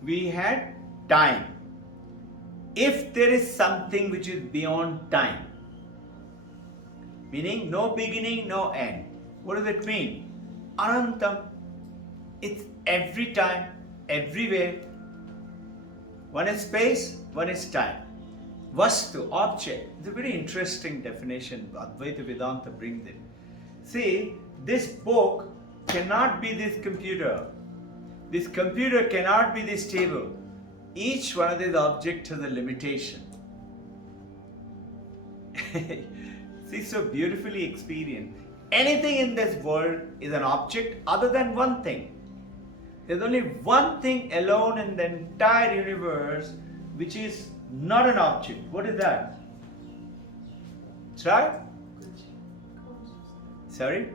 we had time. If there is something which is beyond time, meaning no beginning, no end. What does it mean? Anantam. It's every time, everywhere. One is space, one is time. Vastu, object. It's a very interesting definition. Advaita Vedanta brings it. See, this book cannot be this computer. This computer cannot be this table. Each one of these objects has a limitation. See, so beautifully experienced. Anything in this world is an object other than one thing. There's only one thing alone in the entire universe which is not an object. What is that? Sorry? Sorry?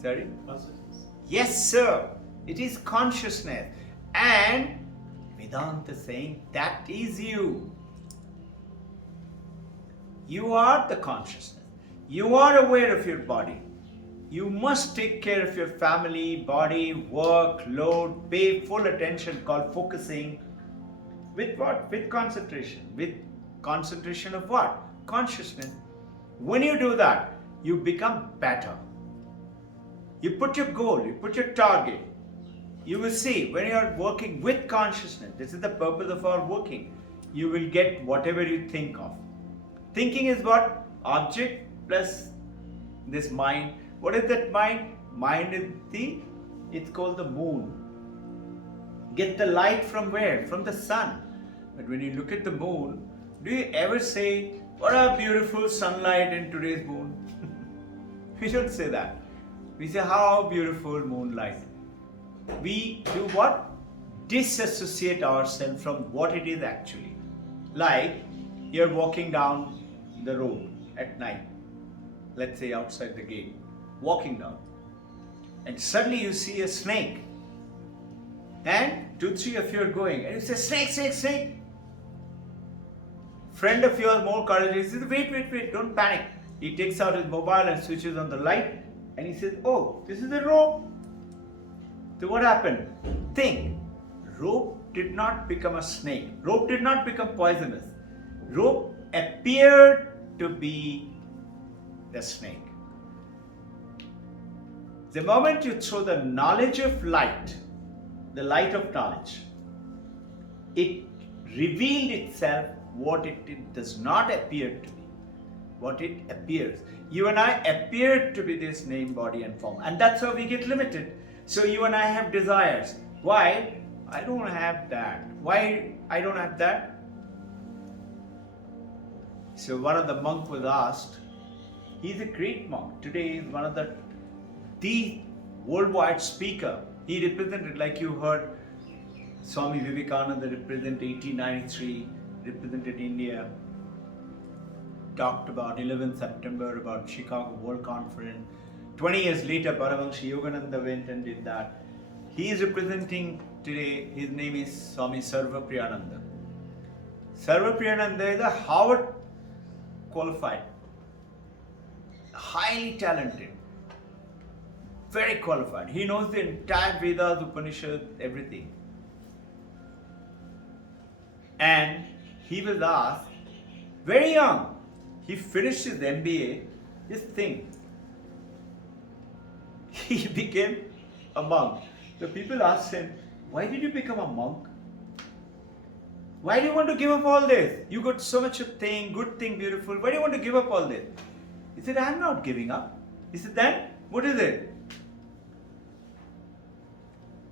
Sorry? Consciousness. Yes, sir. It is consciousness. And Vedanta is saying that is you. You are the consciousness. You are aware of your body. You must take care of your family, body, work, load, pay full attention, called focusing. With what? With concentration. With concentration of what? Consciousness. When you do that, you become better. You put your goal, you put your target. You will see when you are working with consciousness, this is the purpose of our working, you will get whatever you think of. Thinking is what? Object plus this mind. What is that mind? Mind is it's called the moon. Get the light from where? From the sun. But when you look at the moon, do you ever say, what a beautiful sunlight in today's moon? We don't say that. We say, how beautiful moonlight. We do what? Disassociate ourselves from what it is actually. Like, you're walking down the road at night, let's say outside the gate, walking down, and suddenly you see a snake, and 2-3 of you are going, and you say, snake, snake, snake. Friend of yours, more courageous, says, wait, don't panic. He takes out his mobile and switches on the light, and he says, oh, this is a rope. So what happened? Think, rope did not become a snake. Rope did not become poisonous. Rope appeared to be the snake. The moment you throw the knowledge of light, the light of knowledge, it revealed itself what it does not appear to be, what it appears. You and I appear to be this name, body and form, and that's how we get limited. So you and I have desires. Why? I don't have that. Why I don't have that? So one of the monks was asked, he's a great monk. Today he's one of the worldwide speaker. He represented, like you heard, Swami Vivekananda represented 1893, represented India, talked about 11th September, about Chicago World Conference. 20 years later, Paramahansa Yogananda went and did that. He is representing today, his name is Swami Sarva Priyananda. Sarva Priyananda is a Harvard qualified, highly talented, very qualified. He knows the entire Vedas, Upanishads, everything. And he was asked, very young, he finished his MBA, just think, he became a monk. The people asked him, why did you become a monk? Why do you want to give up all this? You got so much of thing, good thing, beautiful. Why do you want to give up all this? He said, I'm not giving up. He said, then what is it?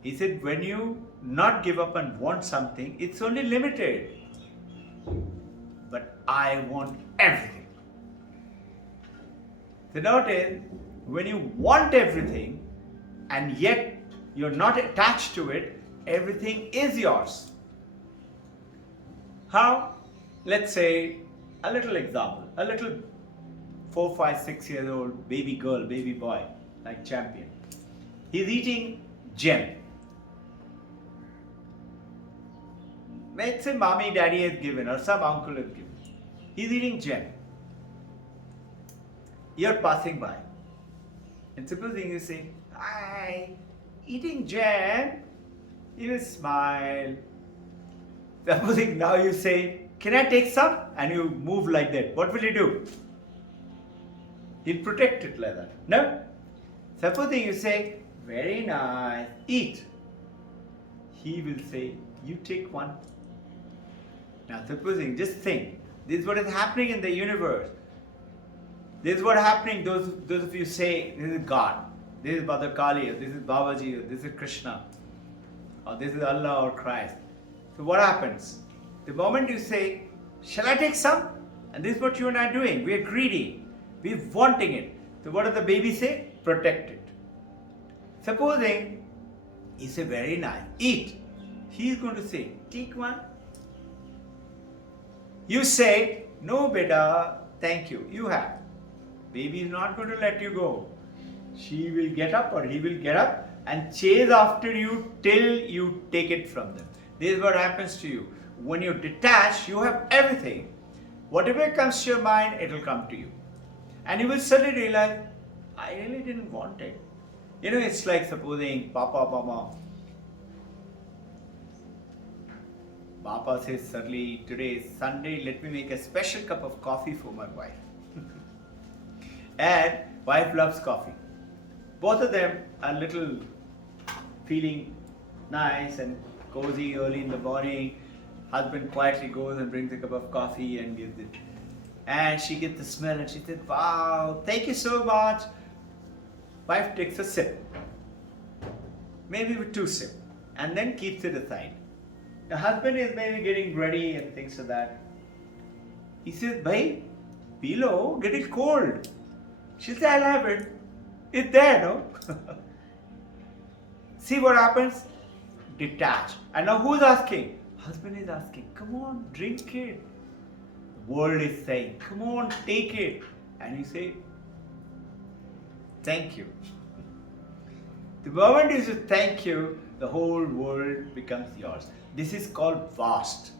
He said, when you not give up and want something, it's only limited. But I want everything. So notice, when you want everything and yet you're not attached to it, everything is yours. How? Let's say a little example. A little 4, 5, 6 years old baby girl, baby boy, like Champion. He's eating jam. Let's say mommy, daddy has given or some uncle has given. He's eating jam. You're passing by. And supposing you say, hi, eating jam, you will smile. Supposing now you say, can I take some? And you move like that. What will you do? He'll protect it like that. No? Supposing you say, very nice, eat. He will say, you take one. Now supposing, just think, this is what is happening in the universe. This is what is happening, those of you say, this is God, this is Mother Kali, or this is Babaji, or this is Krishna, or this is Allah or Christ. So what happens? The moment you say, shall I take some? And this is what you and I are doing. We are greedy. We are wanting it. So what does the baby say? Protect it. Supposing he say, very nice, eat. He is going to say, take one. You say, no beta, thank you, you have. Baby is not going to let you go. She will get up or he will get up and chase after you till you take it from them. This is what happens to you. When you detach, you have everything. Whatever comes to your mind, it will come to you. And you will suddenly realize, I really didn't want it. You know, it's like supposing Papa, Mama. Papa says, suddenly, today is Sunday, let me make a special cup of coffee for my wife. And wife loves coffee. Both of them are little feeling nice and cozy early in the morning. Husband quietly goes and brings a cup of coffee and gives it. And she gets the smell and she said, wow, thank you so much. Wife takes a sip. Maybe with 2 sips. And then keeps it aside. The husband is maybe getting ready and things like that. He says, bhai, below, get it cold. She says, I'll have it. It's there, no? See what happens? Detached. And now who's asking? Husband is asking, come on, drink it. The world is saying, come on, take it. And you say, thank you. The moment you say thank you, the whole world becomes yours. This is called vast.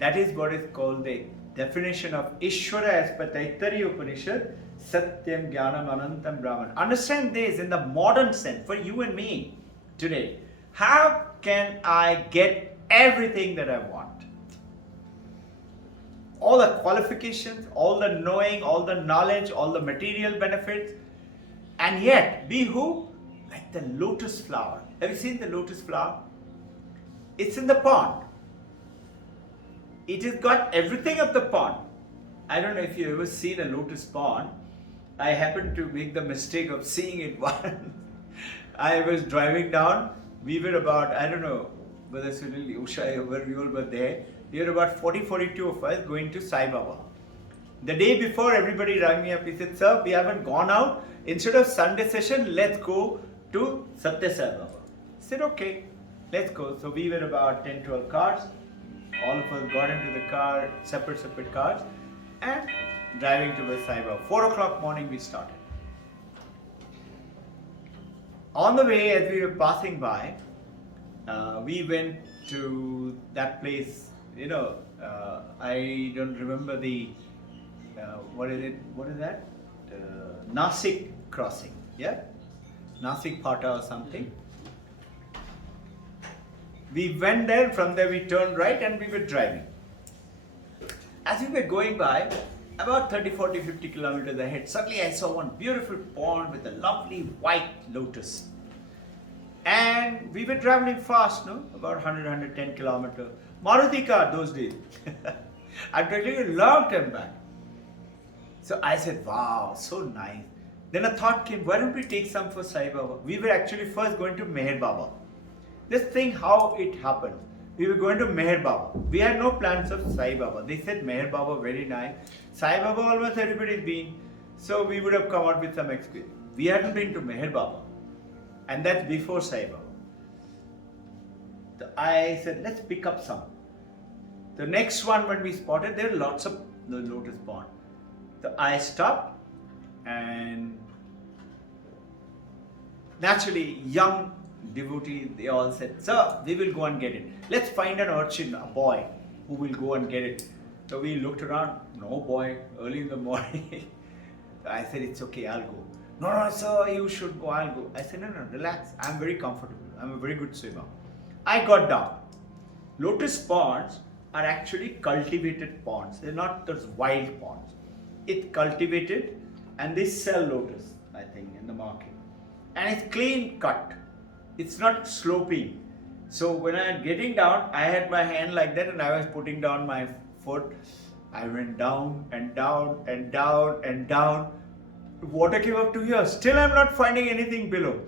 That is what is called the definition of Ishvara as per Taittiriya Upanishad, Satyam Jnanam Anantam Brahman. Understand this in the modern sense for you and me today. How can I get everything that I want? All the qualifications, all the knowing, all the knowledge, all the material benefits, and yet be who? Like the lotus flower. Have you seen the lotus flower? It's in the pond. It has got everything of the pond. I don't know if you've ever seen a lotus pond. I happened to make the mistake of seeing it once. I was driving down. We were about, I don't know whether Sunil, Usha, we all were there. We were about 42 of us going to Sai Baba. The day before, everybody rang me up. He said, sir, we haven't gone out. Instead of Sunday session, let's go to Satya Sai Baba. I said, okay, let's go. So we were about 10, 12 cars. All of us got into the car, separate cars, and driving towards Sai Baba. 4 o'clock morning we started. On the way, as we were passing by, we went to that place, you know, I don't remember the, what is that? Nasik crossing, yeah? Nasik Phata or something. We went there, from there we turned right and we were driving. As we were going by, about 30, 40, 50 kilometers ahead, suddenly I saw one beautiful pond with a lovely white lotus. And we were traveling fast, no? About 100, 110 kilometers. Maruti car those days. I'm telling you, a long time back. So I said, wow, so nice. Then a thought came, why don't we take some for Sai Baba? We were actually first going to Meher Baba. Just think how it happened. We were going to Meher Baba. We had no plans of Sai Baba. They said Meher Baba, very nice. Sai Baba, almost everybody's been. So we would have come out with some experience. We hadn't been to Meher Baba. And that's before Sai Baba. So I said, let's pick up some. The next one when we spotted, there were lots of the lotus pond. So I stopped, and naturally young devotees, they all said, sir, we will go and get it. Let's find an urchin, a boy, who will go and get it. So we looked around, no boy, early in the morning. I said, it's okay, I'll go. No, sir, you should go, I'll go. I said, no, relax, I'm very comfortable. I'm a very good swimmer. I got down. Lotus ponds are actually cultivated ponds. They're not those wild ponds. It's cultivated and they sell lotus, I think, in the market. And it's clean cut. It's not sloping. So when I'm getting down, I had my hand like that and I was putting down my foot. I went down and down and down and down. Water came up to here. Still I'm not finding anything below.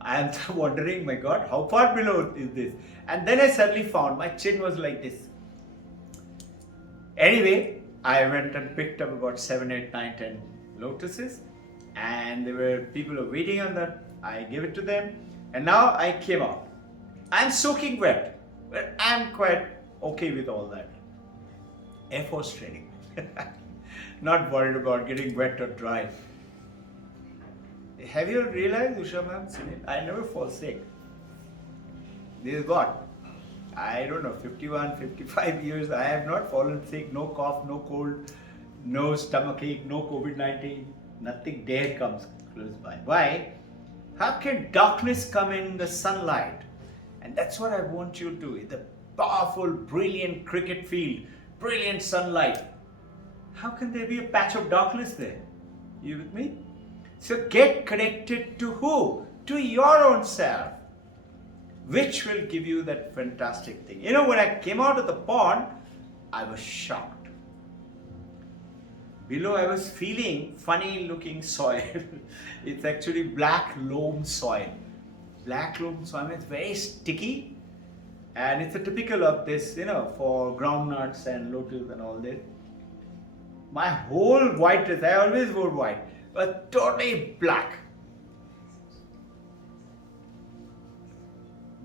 I am wondering, my God, how far below is this? And then I suddenly found my chin was like this. Anyway, I went and picked up about 7, 8, 9, 10 lotuses. And there were people who were waiting on that. I gave it to them. And now I came out. I'm soaking wet. But I'm quite okay with all that. Air Force training. Not worried about getting wet or dry. Have you realized, Usha ma'am, I never fall sick. This is what? I don't know, 51, 55 years, I have not fallen sick, no cough, no cold, no stomachache, no COVID-19, Nothing dare comes close by. Why? How can darkness come in the sunlight? And that's what I want you to do. The powerful, brilliant cricket field, brilliant sunlight. How can there be a patch of darkness there? You with me? So get connected to who? To your own self, which will give you that fantastic thing. You know, when I came out of the pond, I was shocked. Below, I was feeling funny looking soil. It's actually black loam soil. Black loam soil is very sticky, and it's a typical of this, you know, for groundnuts and lotus and all this. My whole white dress, I always wore white, was totally black.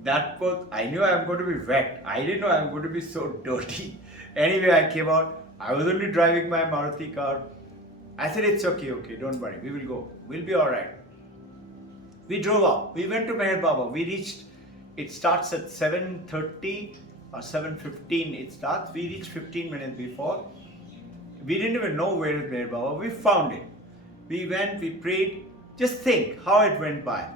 That was, I knew I was going to be wet. I didn't know I was going to be so dirty. Anyway, I came out. I was only driving my Maruti car. I said, it's okay, don't worry. We will go. We'll be all right. We drove up. We went to Meher Baba. We reached, it starts at 7:30 or 7:15 it starts. We reached 15 minutes before. We didn't even know where is Meher Baba. We found it. We went, we prayed. Just think how it went by.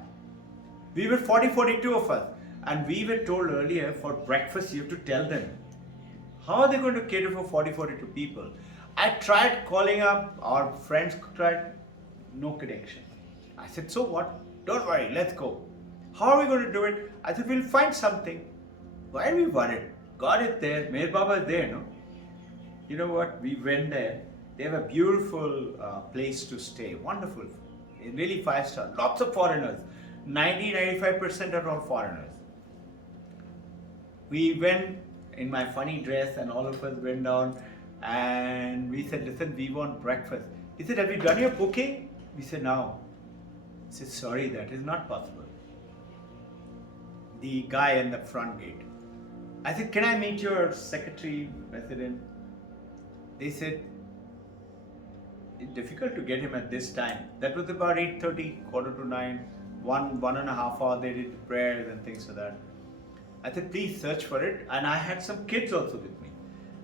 We were 42 of us. And we were told earlier for breakfast you have to tell them. How are they going to cater for 42 people? I tried calling up, our friends tried, no connection. I said, so what? Don't worry, let's go. How are we going to do it? I said, we'll find something. Why are we worried? God is there, Meher Baba is there, no? You know what? We went there. They have a beautiful place to stay, wonderful. Really 5-star, lots of foreigners. 90-95% are all foreigners. We went in my funny dress and all of us went down and we said, listen, we want breakfast. He said, have you done your booking? We said, no. He said, sorry, that is not possible. The guy in the front gate. I said, can I meet your secretary, president? They said, it's difficult to get him at this time. That was about 8:30, 8:45, 1.5 hours they did prayers and things like that. I said, please search for it. And I had some kids also with me.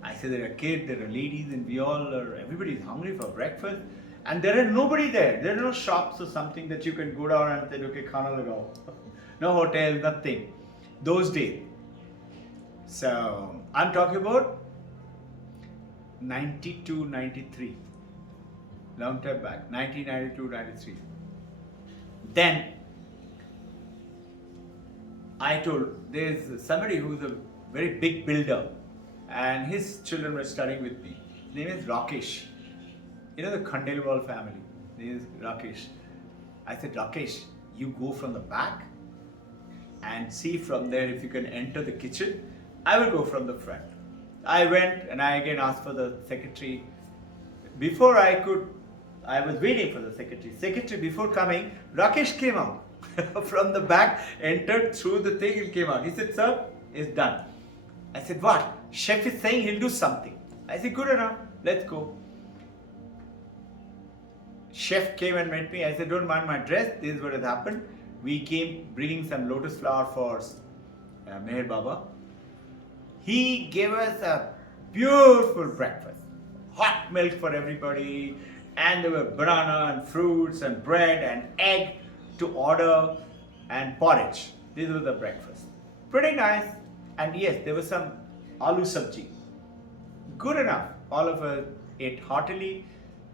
I said, there are kids, there are ladies, and we all are, everybody is hungry for breakfast. And there are nobody there. There are no shops or something that you can go down and say, okay, khana lagao. No hotel, nothing. Those days. So, I'm talking about 92, 93. Long time back. 1992, 93. Then, I told, there's somebody who's a very big builder and his children were studying with me. His name is Rakesh. You know the Khandelwal family. His name is Rakesh. I said, Rakesh, you go from the back and see from there if you can enter the kitchen. I will go from the front. I went and I again asked for the secretary. Before I was waiting for the secretary. Secretary, before coming, Rakesh came out. From the back, entered through the thing and came out. He said, sir, it's done. I said, what? Chef is saying he'll do something. I said, good enough, let's go. Chef came and met me. I said, don't mind my dress, this is what has happened. We came bringing some lotus flower for Meher Baba. He gave us a beautiful breakfast. Hot milk for everybody. And there were banana and fruits and bread and egg to order and porridge. These were the breakfast. Pretty nice. And yes, there was some aloo sabji. Good enough. All of us ate heartily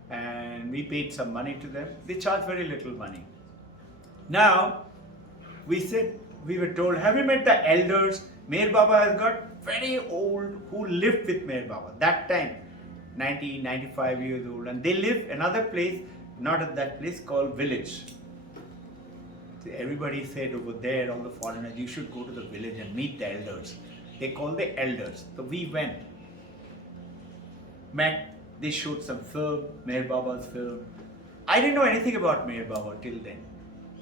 and we paid some money to them. They charged very little money. Now, we were told, have you met the elders? Meher Baba has got very old who lived with Meher Baba. That time, 90, 95 years old. And they live another place, not at that place, called village. Everybody said over there, all the foreigners, you should go to the village and meet the elders. They call the elders. So we went, met, they showed some film, Meher Baba's film. I didn't know anything about Meher Baba till then.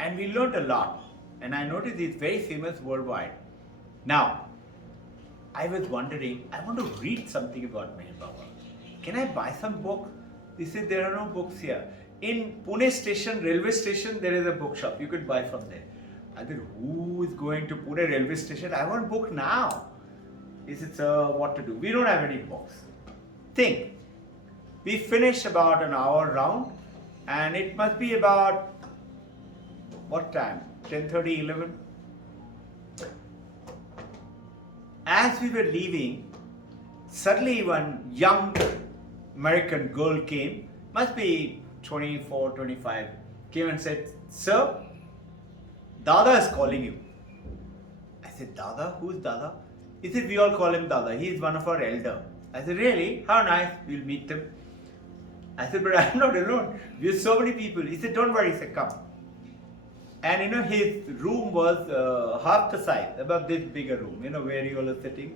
And we learned a lot. And I noticed he's very famous worldwide. Now, I was wondering, I want to read something about Meher Baba. Can I buy some book? They said there are no books here. In Pune station, railway station, there is a bookshop. You could buy from there. I said, who is going to Pune railway station? I want book now. He said, sir, what to do? We don't have any books. Think. We finished about an hour round And it must be about, what time? 10:30, 11. As we were leaving, suddenly one young American girl came, must be 24, 25, came and said, "Sir, Dada is calling you." I said, "Dada? Who's Dada?" He said, "We all call him Dada. He is one of our elder." I said, "Really? How nice. We'll meet him." I said, "But I'm not alone. We have so many people." He said, "Don't worry." He said, "Come." And his room was half the size, about this bigger room, where you all are sitting,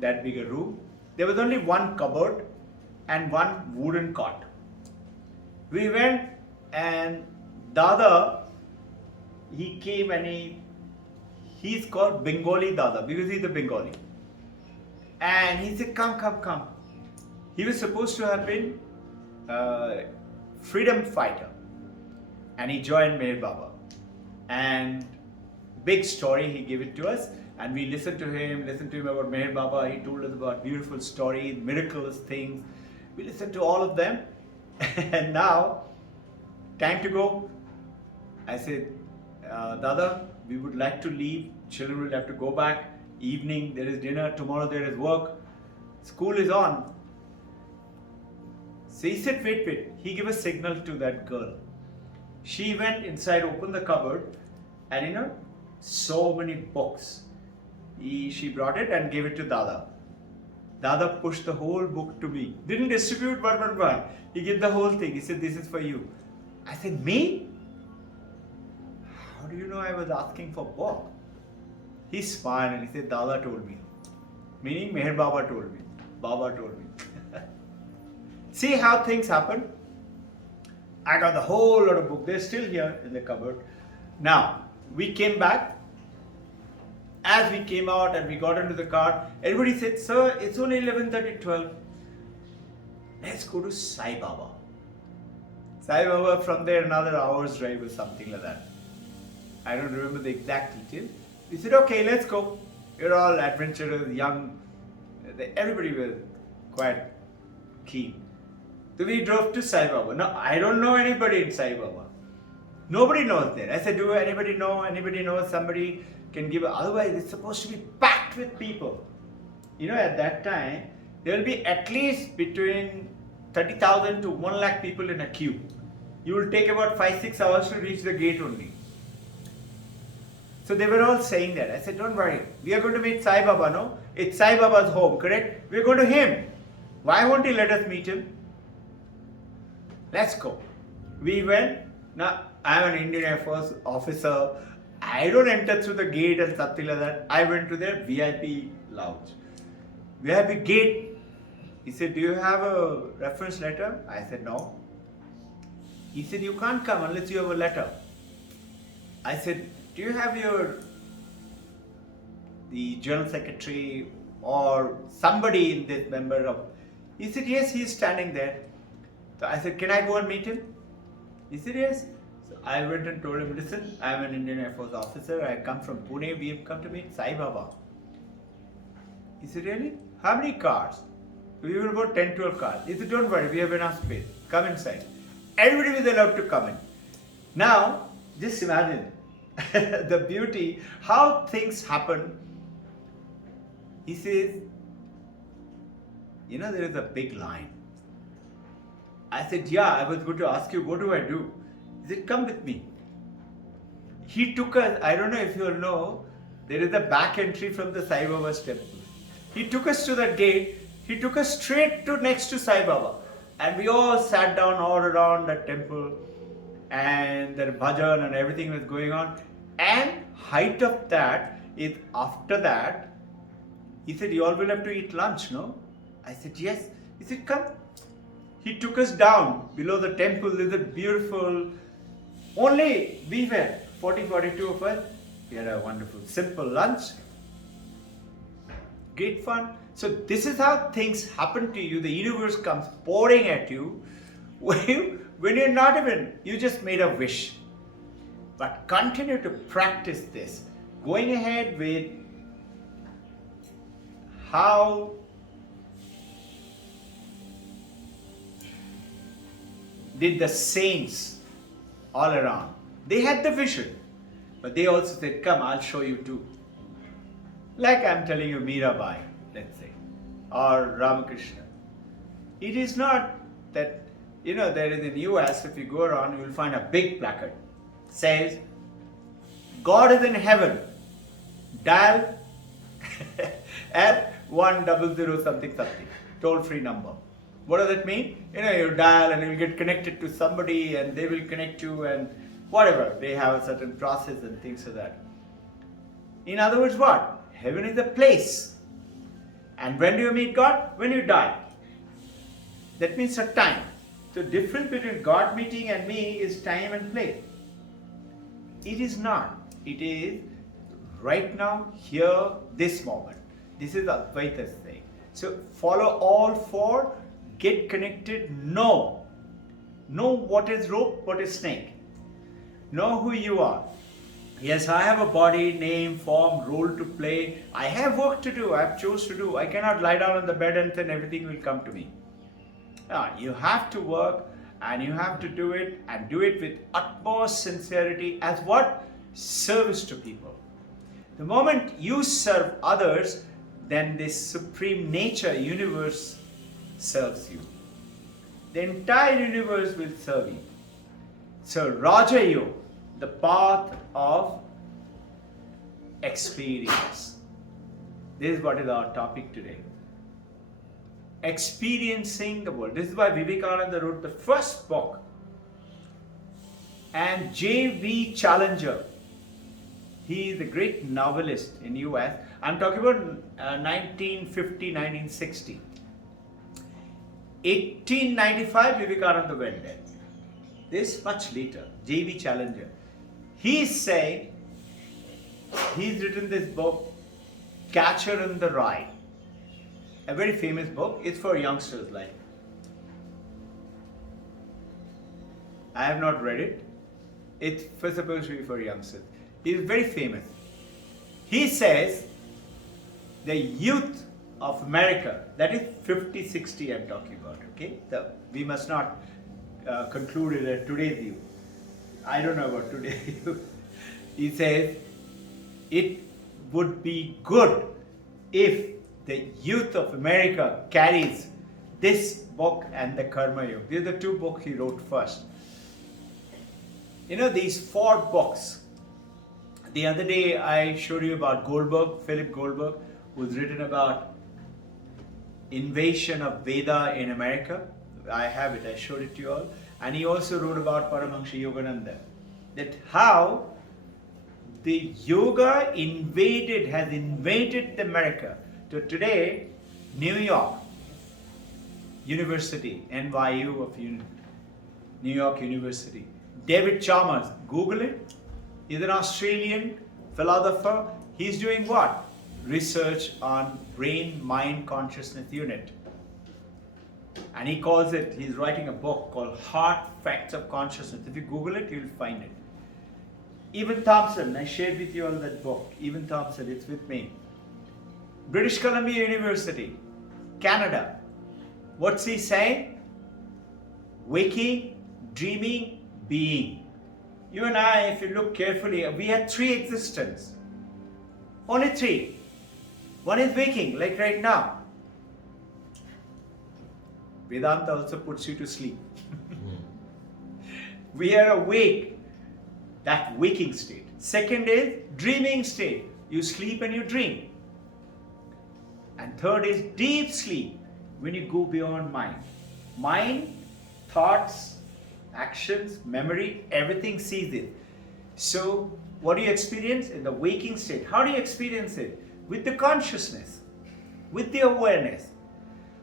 that bigger room. There was only one cupboard and one wooden cot. We went, and Dada, he came, and he's called Bengali Dada because he's a Bengali. And he said, "Come, come, come." He was supposed to have been freedom fighter, and he joined Meher Baba. And big story, he gave it to us, and we listened to him about Meher Baba. He told us about beautiful stories, miracles, things. We listened to all of them. And now, time to go. I said, "Dada, we would like to leave. Children will have to go back. Evening, there is dinner. Tomorrow there is work. School is on." So he said, wait. He gave a signal to that girl. She went inside, opened the cupboard, and so many books. She brought it and gave it to Dada. Dada pushed the whole book to me. Didn't distribute one by one. He gave the whole thing. He said, "This is for you." I said, "Me? How do you know I was asking for book?" He smiled and he said, "Dada told me." Meaning Meher Baba told me. Baba told me. See how things happen? I got the whole lot of books. They're still here in the cupboard. Now, we came back. As we came out and we got into the car, everybody said, "Sir, it's only 11:30, 12. Let's go to Sai Baba." Sai Baba, from there another hour's drive or something like that. I don't remember the exact detail. We said, "Okay, let's go." We're all adventurous, young. Everybody was quite keen. So we drove to Sai Baba. Now, I don't know anybody in Sai Baba. Nobody knows there. I said, "Do anybody know? Anybody knows somebody can give?" Otherwise, it's supposed to be packed with people. At that time, there will be at least between 30,000 to 1 lakh people in a queue. You will take about 5-6 hours to reach the gate only. So they were all saying that. I said, "Don't worry. We are going to meet Sai Baba, no? It's Sai Baba's home, correct? We're going to him. Why won't he let us meet him? Let's go." We went. Now, I'm an Indian Air Force officer. I don't enter through the gate and something like that. I went to their VIP lounge. VIP gate. He said, "Do you have a reference letter?" I said, "No." He said, "You can't come unless you have a letter." I said, "Do you have the general secretary or somebody in this member of?" He said, "Yes, he is standing there." So I said, "Can I go and meet him?" He said, "Yes." So I went and told him, "Listen, I am an Indian Air Force officer. I come from Pune. We have come to meet Sai Baba." He said, "Really? How many cars?" So we were about 10, 12 cars. He said, "Don't worry, we have enough space. Come inside." Everybody was allowed to come in. Now, just imagine the beauty, how things happen. He says, "There is a big line." I said, "Yeah, I was going to ask you, what do I do?" He said, "Come with me." He took us, I don't know if you all know, there is a back entry from the Sai Baba's temple. He took us to that gate. He took us straight to next to Sai Baba. And we all sat down all around that temple. And the bhajan and everything was going on. And height of that is after that, he said, "You all will have to eat lunch, no?" I said, "Yes." He said, "Come." He took us down below the temple. There's a beautiful, only we were 40, 42 of us. We had a wonderful, simple lunch. Great fun. So this is how things happen to you. The universe comes pouring at you when you're not even, you just made a wish. But continue to practice this. Going ahead with how did the saints all around. They had the vision, but they also said, come, I'll show you too. Like I'm telling you Mirabai, let's say, or Ramakrishna. It is not that, there is in US, if you go around, you will find a big placard. Says, God is in heaven. Dial at 100 something something, toll-free number. What does that mean? You dial and you'll get connected to somebody and they will connect you and whatever. They have a certain process and things like that. In other words, what? Heaven is a place. And when do you meet God? When you die. That means a time. The difference between God meeting and me is time and place. It is not. It is right now, here, this moment. This is Advaita's thing. So follow all four, get connected, know. Know what is rope, what is snake. Know who you are. Yes, I have a body, name, form, role to play. I have work to do, I have chores to do. I cannot lie down on the bed and then everything will come to me. You have to work and you have to do it and do it with utmost sincerity as what? Service to people. The moment you serve others, then this supreme nature, universe serves you. The entire universe will serve you. So Raja Yoga, the path of experience. This is what is our topic today. Experiencing the world. This is why Vivekananda wrote the first book. And J.V. Challenger, he is a great novelist in US. I'm talking about 1950, 1960. 1895, Vivekananda went there. This much later, J.V. Challenger. He's saying, he's written this book, Catcher in the Rye. A very famous book. It's for youngsters like. I have not read it. It's supposed to be for youngsters. He is very famous. He says the youth of America, that is 50, 60 I'm talking about, okay? We must not conclude it at today's youth. I don't know about today's youth. He says it would be good if the youth of America carries this book and the Karma Yoga. These are the two books he wrote first. These four books. The other day I showed you about Goldberg, Philip Goldberg, who's written about invasion of Veda in America. I have it, I showed it to you all. And he also wrote about Paramahansa Yogananda. That how the yoga has invaded America. So today, New York University, NYU of New York University, David Chalmers, Google it. He's an Australian philosopher. He's doing what? Research on brain, mind, consciousness unit. And he calls it, he's writing a book called Heart Facts of Consciousness. If you Google it, you'll find it. Evan Thompson, I shared with you all that book. Evan Thompson, it's with me. British Columbia University, Canada. What's he saying? Waking, dreaming, being. You and I, if you look carefully, we have three existences. Only three. One is waking, like right now. Vedanta also puts you to sleep. We are awake, that waking state. Second is dreaming state. You sleep and you dream. And third is deep sleep, when you go beyond mind. Mind, thoughts, actions, memory, everything sees it. So what do you experience in the waking state? How do you experience it? With the consciousness, with the awareness.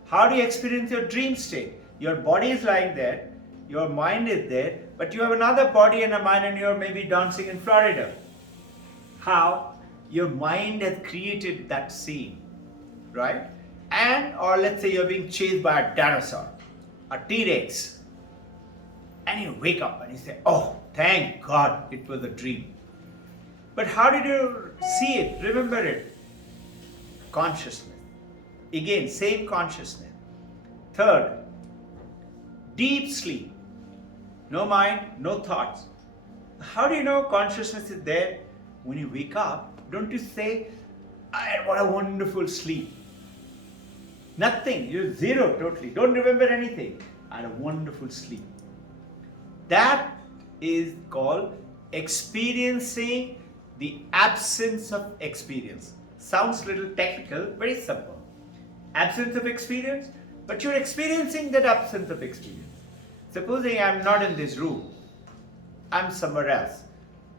How do you experience your dream state? Your body is lying there, your mind is there, but you have another body and a mind and you're maybe dancing in Florida. How? Your mind has created that scene, right? Or let's say you're being chased by a dinosaur, a T-Rex, and you wake up and you say, oh, thank God it was a dream. But how did you see it, remember it? Consciousness. Again, same consciousness. Third, deep sleep. no mind, no thoughts. How do you know consciousness is there? When you wake up, don't you say, I had what a wonderful sleep. Nothing, you're zero totally. Don't remember anything. I had a wonderful sleep. That is called experiencing the absence of experience. Sounds a little technical, very simple. Absence of experience, but you're experiencing that absence of experience. Supposing I'm not in this room, I'm somewhere else,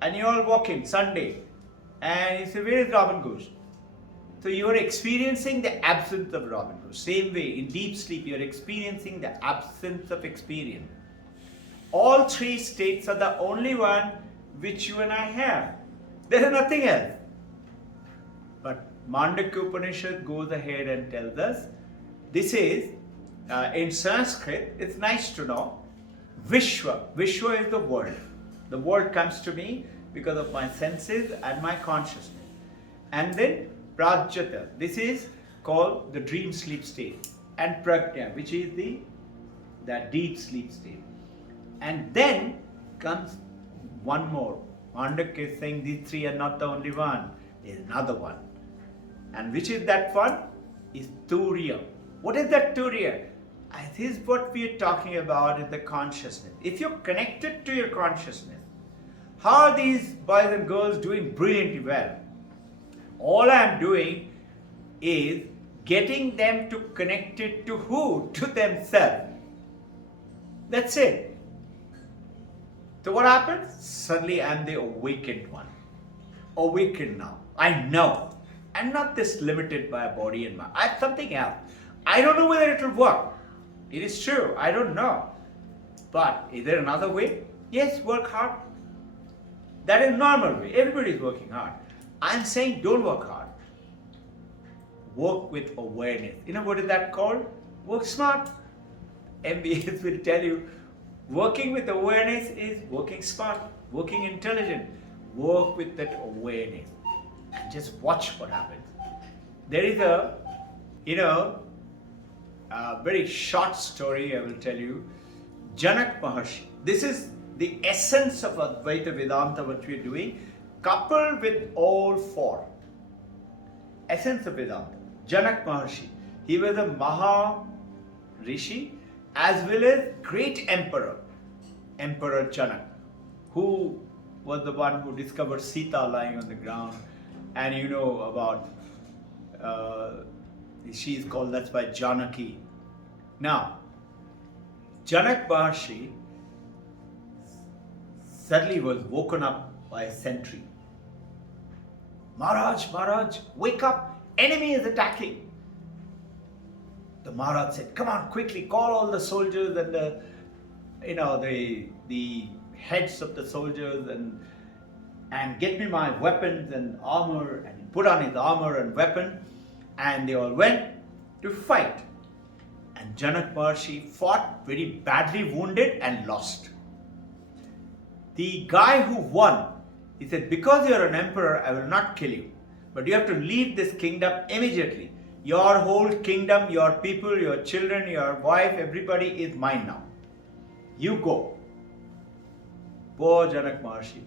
and you all walk in Sunday, and you say, where is Robbin Ghosh? So you are experiencing the absence of Robbin Ghosh. Same way, in deep sleep, you are experiencing the absence of experience. All three states are the only one which you and I have. There is nothing else. But Mandukya Upanishad goes ahead and tells us, this is, in Sanskrit, it's nice to know, Vishwa. Vishwa is the world. The world comes to me because of my senses and my consciousness. And then Prajyata, this is called the dream sleep state. And Prajna, which is the deep sleep state. And then comes one more. Mandukya is saying these three are not the only one. There is another one. And which is that one? Is Turiya. What is that Turiya? This is what we are talking about in the consciousness. If you're connected to your consciousness, how are these boys and girls doing brilliantly well? All I'm doing is getting them to connect it to who? To themselves. That's it. So what happens? Suddenly I'm the awakened one. Awakened now. I know. I'm not this limited by a body and mind. I have something else. I don't know whether it will work. It is true. I don't know. But is there another way? Yes, work hard. That is normal way. Everybody is working hard. I'm saying don't work hard. Work with awareness. You know what is that called? Work smart. MBAs will tell you working with awareness is working smart, working intelligent. Work with that awareness and just watch what happens. There is a very short story I will tell you. Janak Maharshi. This is the essence of Advaita Vedanta, what we are doing, coupled with all four. Essence of Vedanta. Janak Maharshi. He was a Maha Rishi as well as great emperor. Emperor Janak, who was the one who discovered Sita lying on the ground. And you know about, she is called, that's by Janaki. Now, Janak Maharshi suddenly was woken up by a sentry. Maharaj, wake up, enemy is attacking. The Maharaj said, come on, quickly, call all the soldiers and the heads of the soldiers and get me my weapons and armor. And he put on his armor and weapon, and they all went to fight. And Janak Maharshi fought, very badly wounded and lost. The guy who won, he said, because you are an emperor, I will not kill you. But you have to leave this kingdom immediately. Your whole kingdom, your people, your children, your wife, everybody is mine now. You go. Poor Janak Maharshi.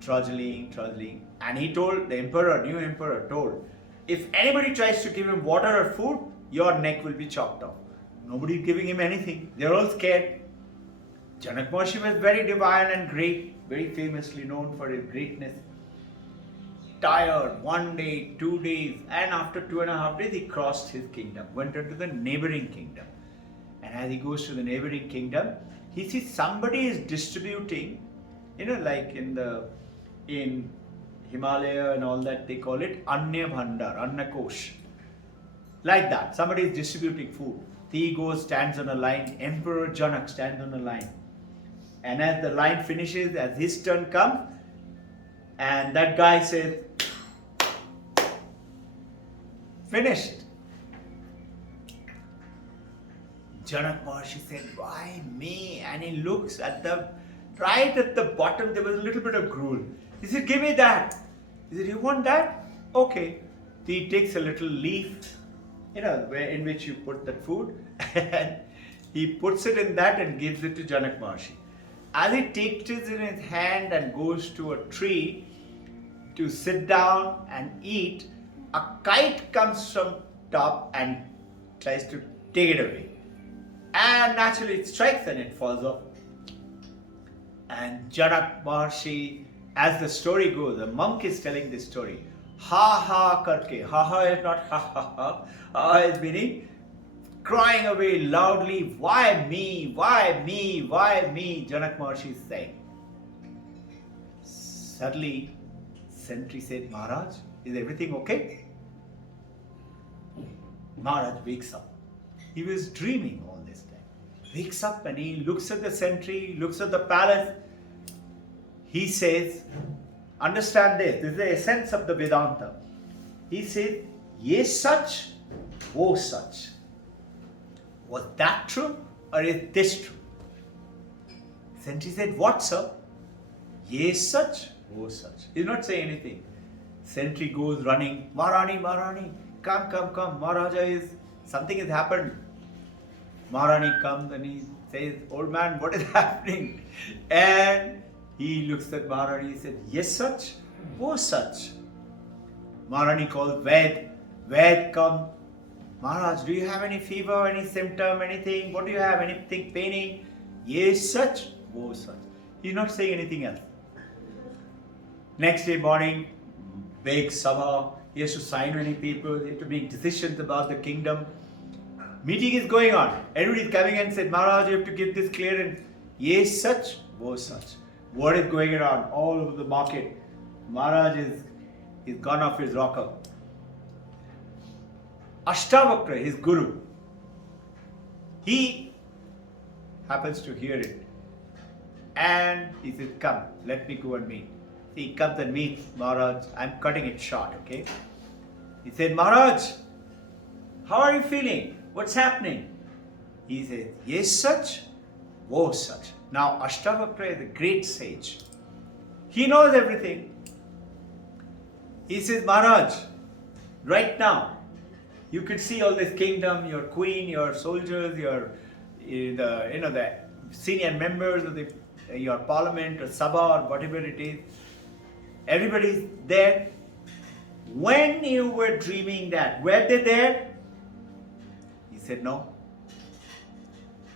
Trudging. And he told, the emperor, new emperor told, if anybody tries to give him water or food, your neck will be chopped off. Nobody is giving him anything. They're all scared. Janak Maharshi was very divine and great, very famously known for his greatness. Tired, 1 day, 2 days, and after 2.5 days, he crossed his kingdom, went into the neighboring kingdom. And as he goes to the neighboring kingdom, he sees somebody is distributing, like in Himalaya and all that, they call it Anya Bhandar, Anna Kosh. Like that, somebody is distributing food. He goes, stands on a line, Emperor Janak stands on a line. And as the line finishes, as his turn comes, and that guy says, finished. Janak Maharshi said, why me? And he looks at right at the bottom, there was a little bit of gruel. He said, give me that. He said, you want that? Okay. So he takes a little leaf, in which you put that food, and he puts it in that and gives it to Janak Maharshi. As he takes it in his hand and goes to a tree to sit down and eat, a kite comes from top and tries to take it away. And naturally it strikes and it falls off. And Janak Maharshi, as the story goes, the monk is telling this story. Ha ha karke. Ha ha is not ha ha ha. Ha is meaning crying away loudly, why me, why me, why me, Janak Maharshi is saying. Suddenly, sentry said, Maharaj, is everything okay? Maharaj wakes up. He was dreaming all this time. Wakes up and he looks at the sentry, looks at the palace. He says, understand this is the essence of the Vedanta. He said, ye such, wo such. Was that true or is this true? Sentry said, what sir? Ye such, wo such. He's not saying anything. Sentry goes running, Maharani, Maharani, come, come, come. Maharaja is, something has happened. Maharani comes and he says, old man, what is happening? And he looks at Maharani, he said, yes such, wo such. Maharani calls Ved, Ved come. Maharaj, do you have any fever, any symptom, anything? What do you have, anything paining? Yes such, wo such. He's not saying anything else. Next day morning, big sabha, he has to sign many people, he has to make decisions about the kingdom. Meeting is going on. Everybody is coming and said, Maharaj, you have to give this clearance. Yes such, wo such. Word is going around all over the market. Maharaj is gone off his rocker. Ashtavakra, his guru, he happens to hear it. And he says, come, let me go and meet. He comes and meets Maharaj. I'm cutting it short, okay? He said, Maharaj, how are you feeling? What's happening? He says, yes such, wo such. Now Ashtavakra is a great sage. He knows everything. He says, Maharaj, right now, you could see all this kingdom, your queen, your soldiers, the senior members of your parliament or sabha or whatever it is. Everybody's there. When you were dreaming that, were they there? He said, no.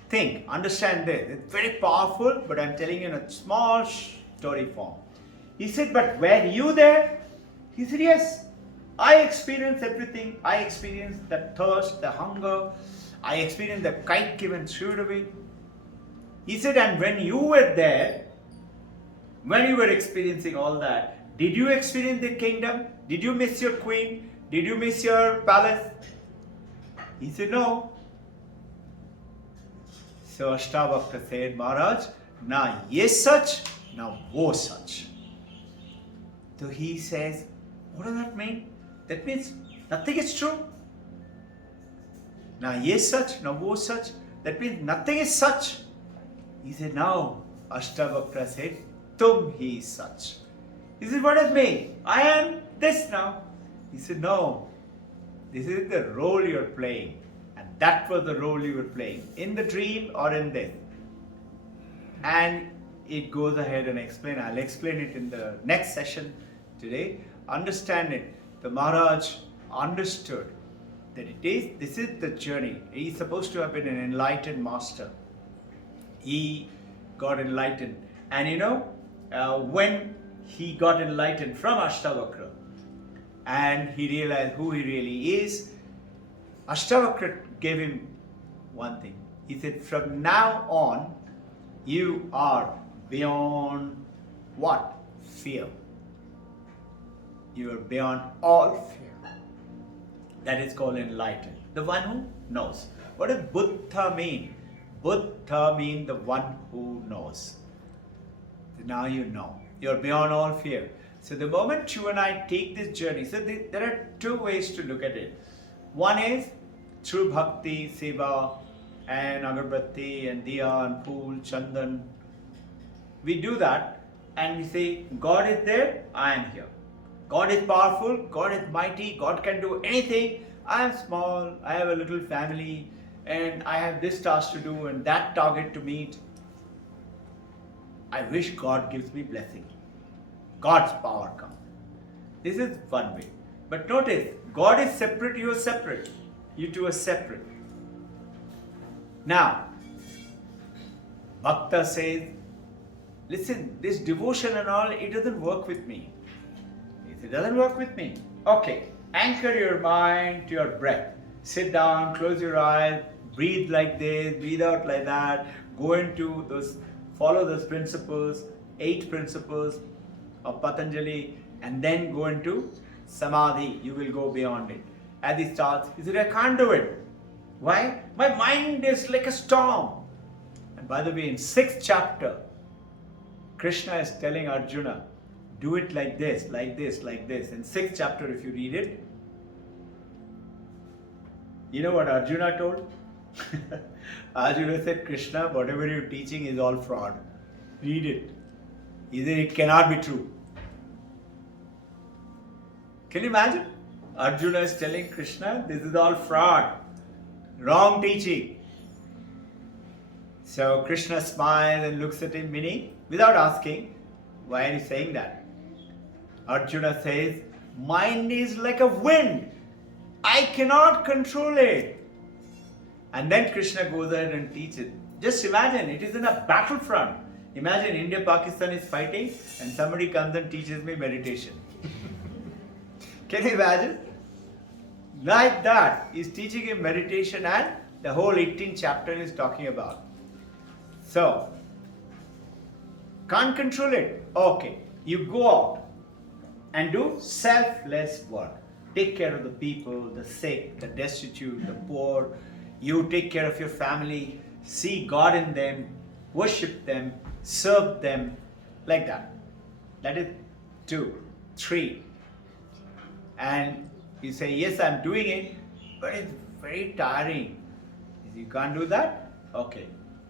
Think, understand this. It's very powerful, but I'm telling you in a small story form. He said, but were you there? He said, yes. I experienced everything. I experienced the thirst, the hunger. I experienced the kite given shoot away. He said, and when you were there, when you were experiencing all that, did you experience the kingdom? Did you miss your queen? Did you miss your palace? He said, no. So Ashtavakra said, Maharaj, na ye such, na wo such. So he says, what does that mean? That means nothing is true. Na ye such, na wo such. That means nothing is such. He said, no. Ashtavakra said, tum hi such. He said, what does it mean? I am this now. He said, no. This is the role you're playing. And that was the role you were playing. In the dream or in this. And it goes ahead and explain. I'll explain it in the next session today. Understand it. The Maharaj understood that this is the journey. He's supposed to have been an enlightened master. He got enlightened. And when he got enlightened from Ashtavakra and he realized who he really is, Ashtavakra gave him one thing. He said, from now on, you are beyond what? Fear. You are beyond all fear. That is called enlightened. The one who knows. What does Buddha mean? Buddha means the one who knows. So now you know. You are beyond all fear. So the moment you and I take this journey, so there are two ways to look at it. One is through bhakti, seva, and agarbatti, and diya, and pool, chandan. We do that and we say, God is there, I am here. God is powerful, God is mighty, God can do anything. I am small, I have a little family, and I have this task to do and that target to meet. I wish God gives me blessing. God's power comes. This is one way. But notice, God is separate, you are separate. You two are separate. Now, Bhakta says, listen, this devotion and all, it doesn't work with me. It doesn't work with me. Okay, anchor your mind to your breath. Sit down, close your eyes, breathe like this, breathe out like that. Go into those, follow those principles, 8 principles of Patanjali, and then go into Samadhi. You will go beyond it. As he starts, he said, I can't do it. Why? My mind is like a storm. And by the way, in 6th chapter, Krishna is telling Arjuna, do it like this, like this, like this. In 6th chapter, if you read it, you know what Arjuna told? Arjuna said, Krishna, whatever you're teaching is all fraud. Read it. He said, it cannot be true. Can you imagine? Arjuna is telling Krishna, this is all fraud. Wrong teaching. So Krishna smiles and looks at him, meaning, without asking, why are you saying that? Arjuna says, mind is like a wind. I cannot control it. And then Krishna goes ahead and teaches. Just imagine, it is in a battlefront. Imagine India-Pakistan is fighting and somebody comes and teaches me meditation. Can you imagine? Like that, he's teaching him meditation and the whole 18th chapter is talking about. So, can't control it. Okay, you go out and do selfless work. Take care of the people, the sick, the destitute, the poor. You take care of your family, see God in them, worship them, serve them, like that. That is 2, 3. And you say, yes, I'm doing it, but it's very tiring. You can't do that? Okay.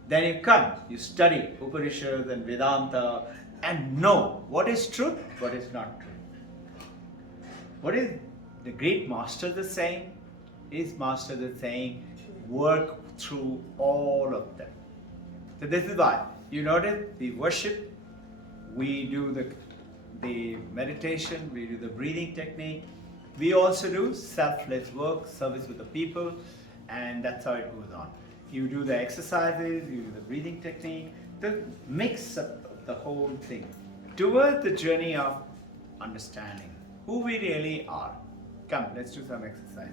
Then you come, you study Upanishads and Vedanta and know what is truth, what is not true. What is the great masters are saying? His masters are saying, work through all of them. So this is why, you notice, we worship, we do the meditation, we do the breathing technique, we also do selfless work, service with the people, and that's how it goes on. You do the exercises, you do the breathing technique, the mix of the whole thing towards the journey of understanding who we really are. Come, let's do some exercise.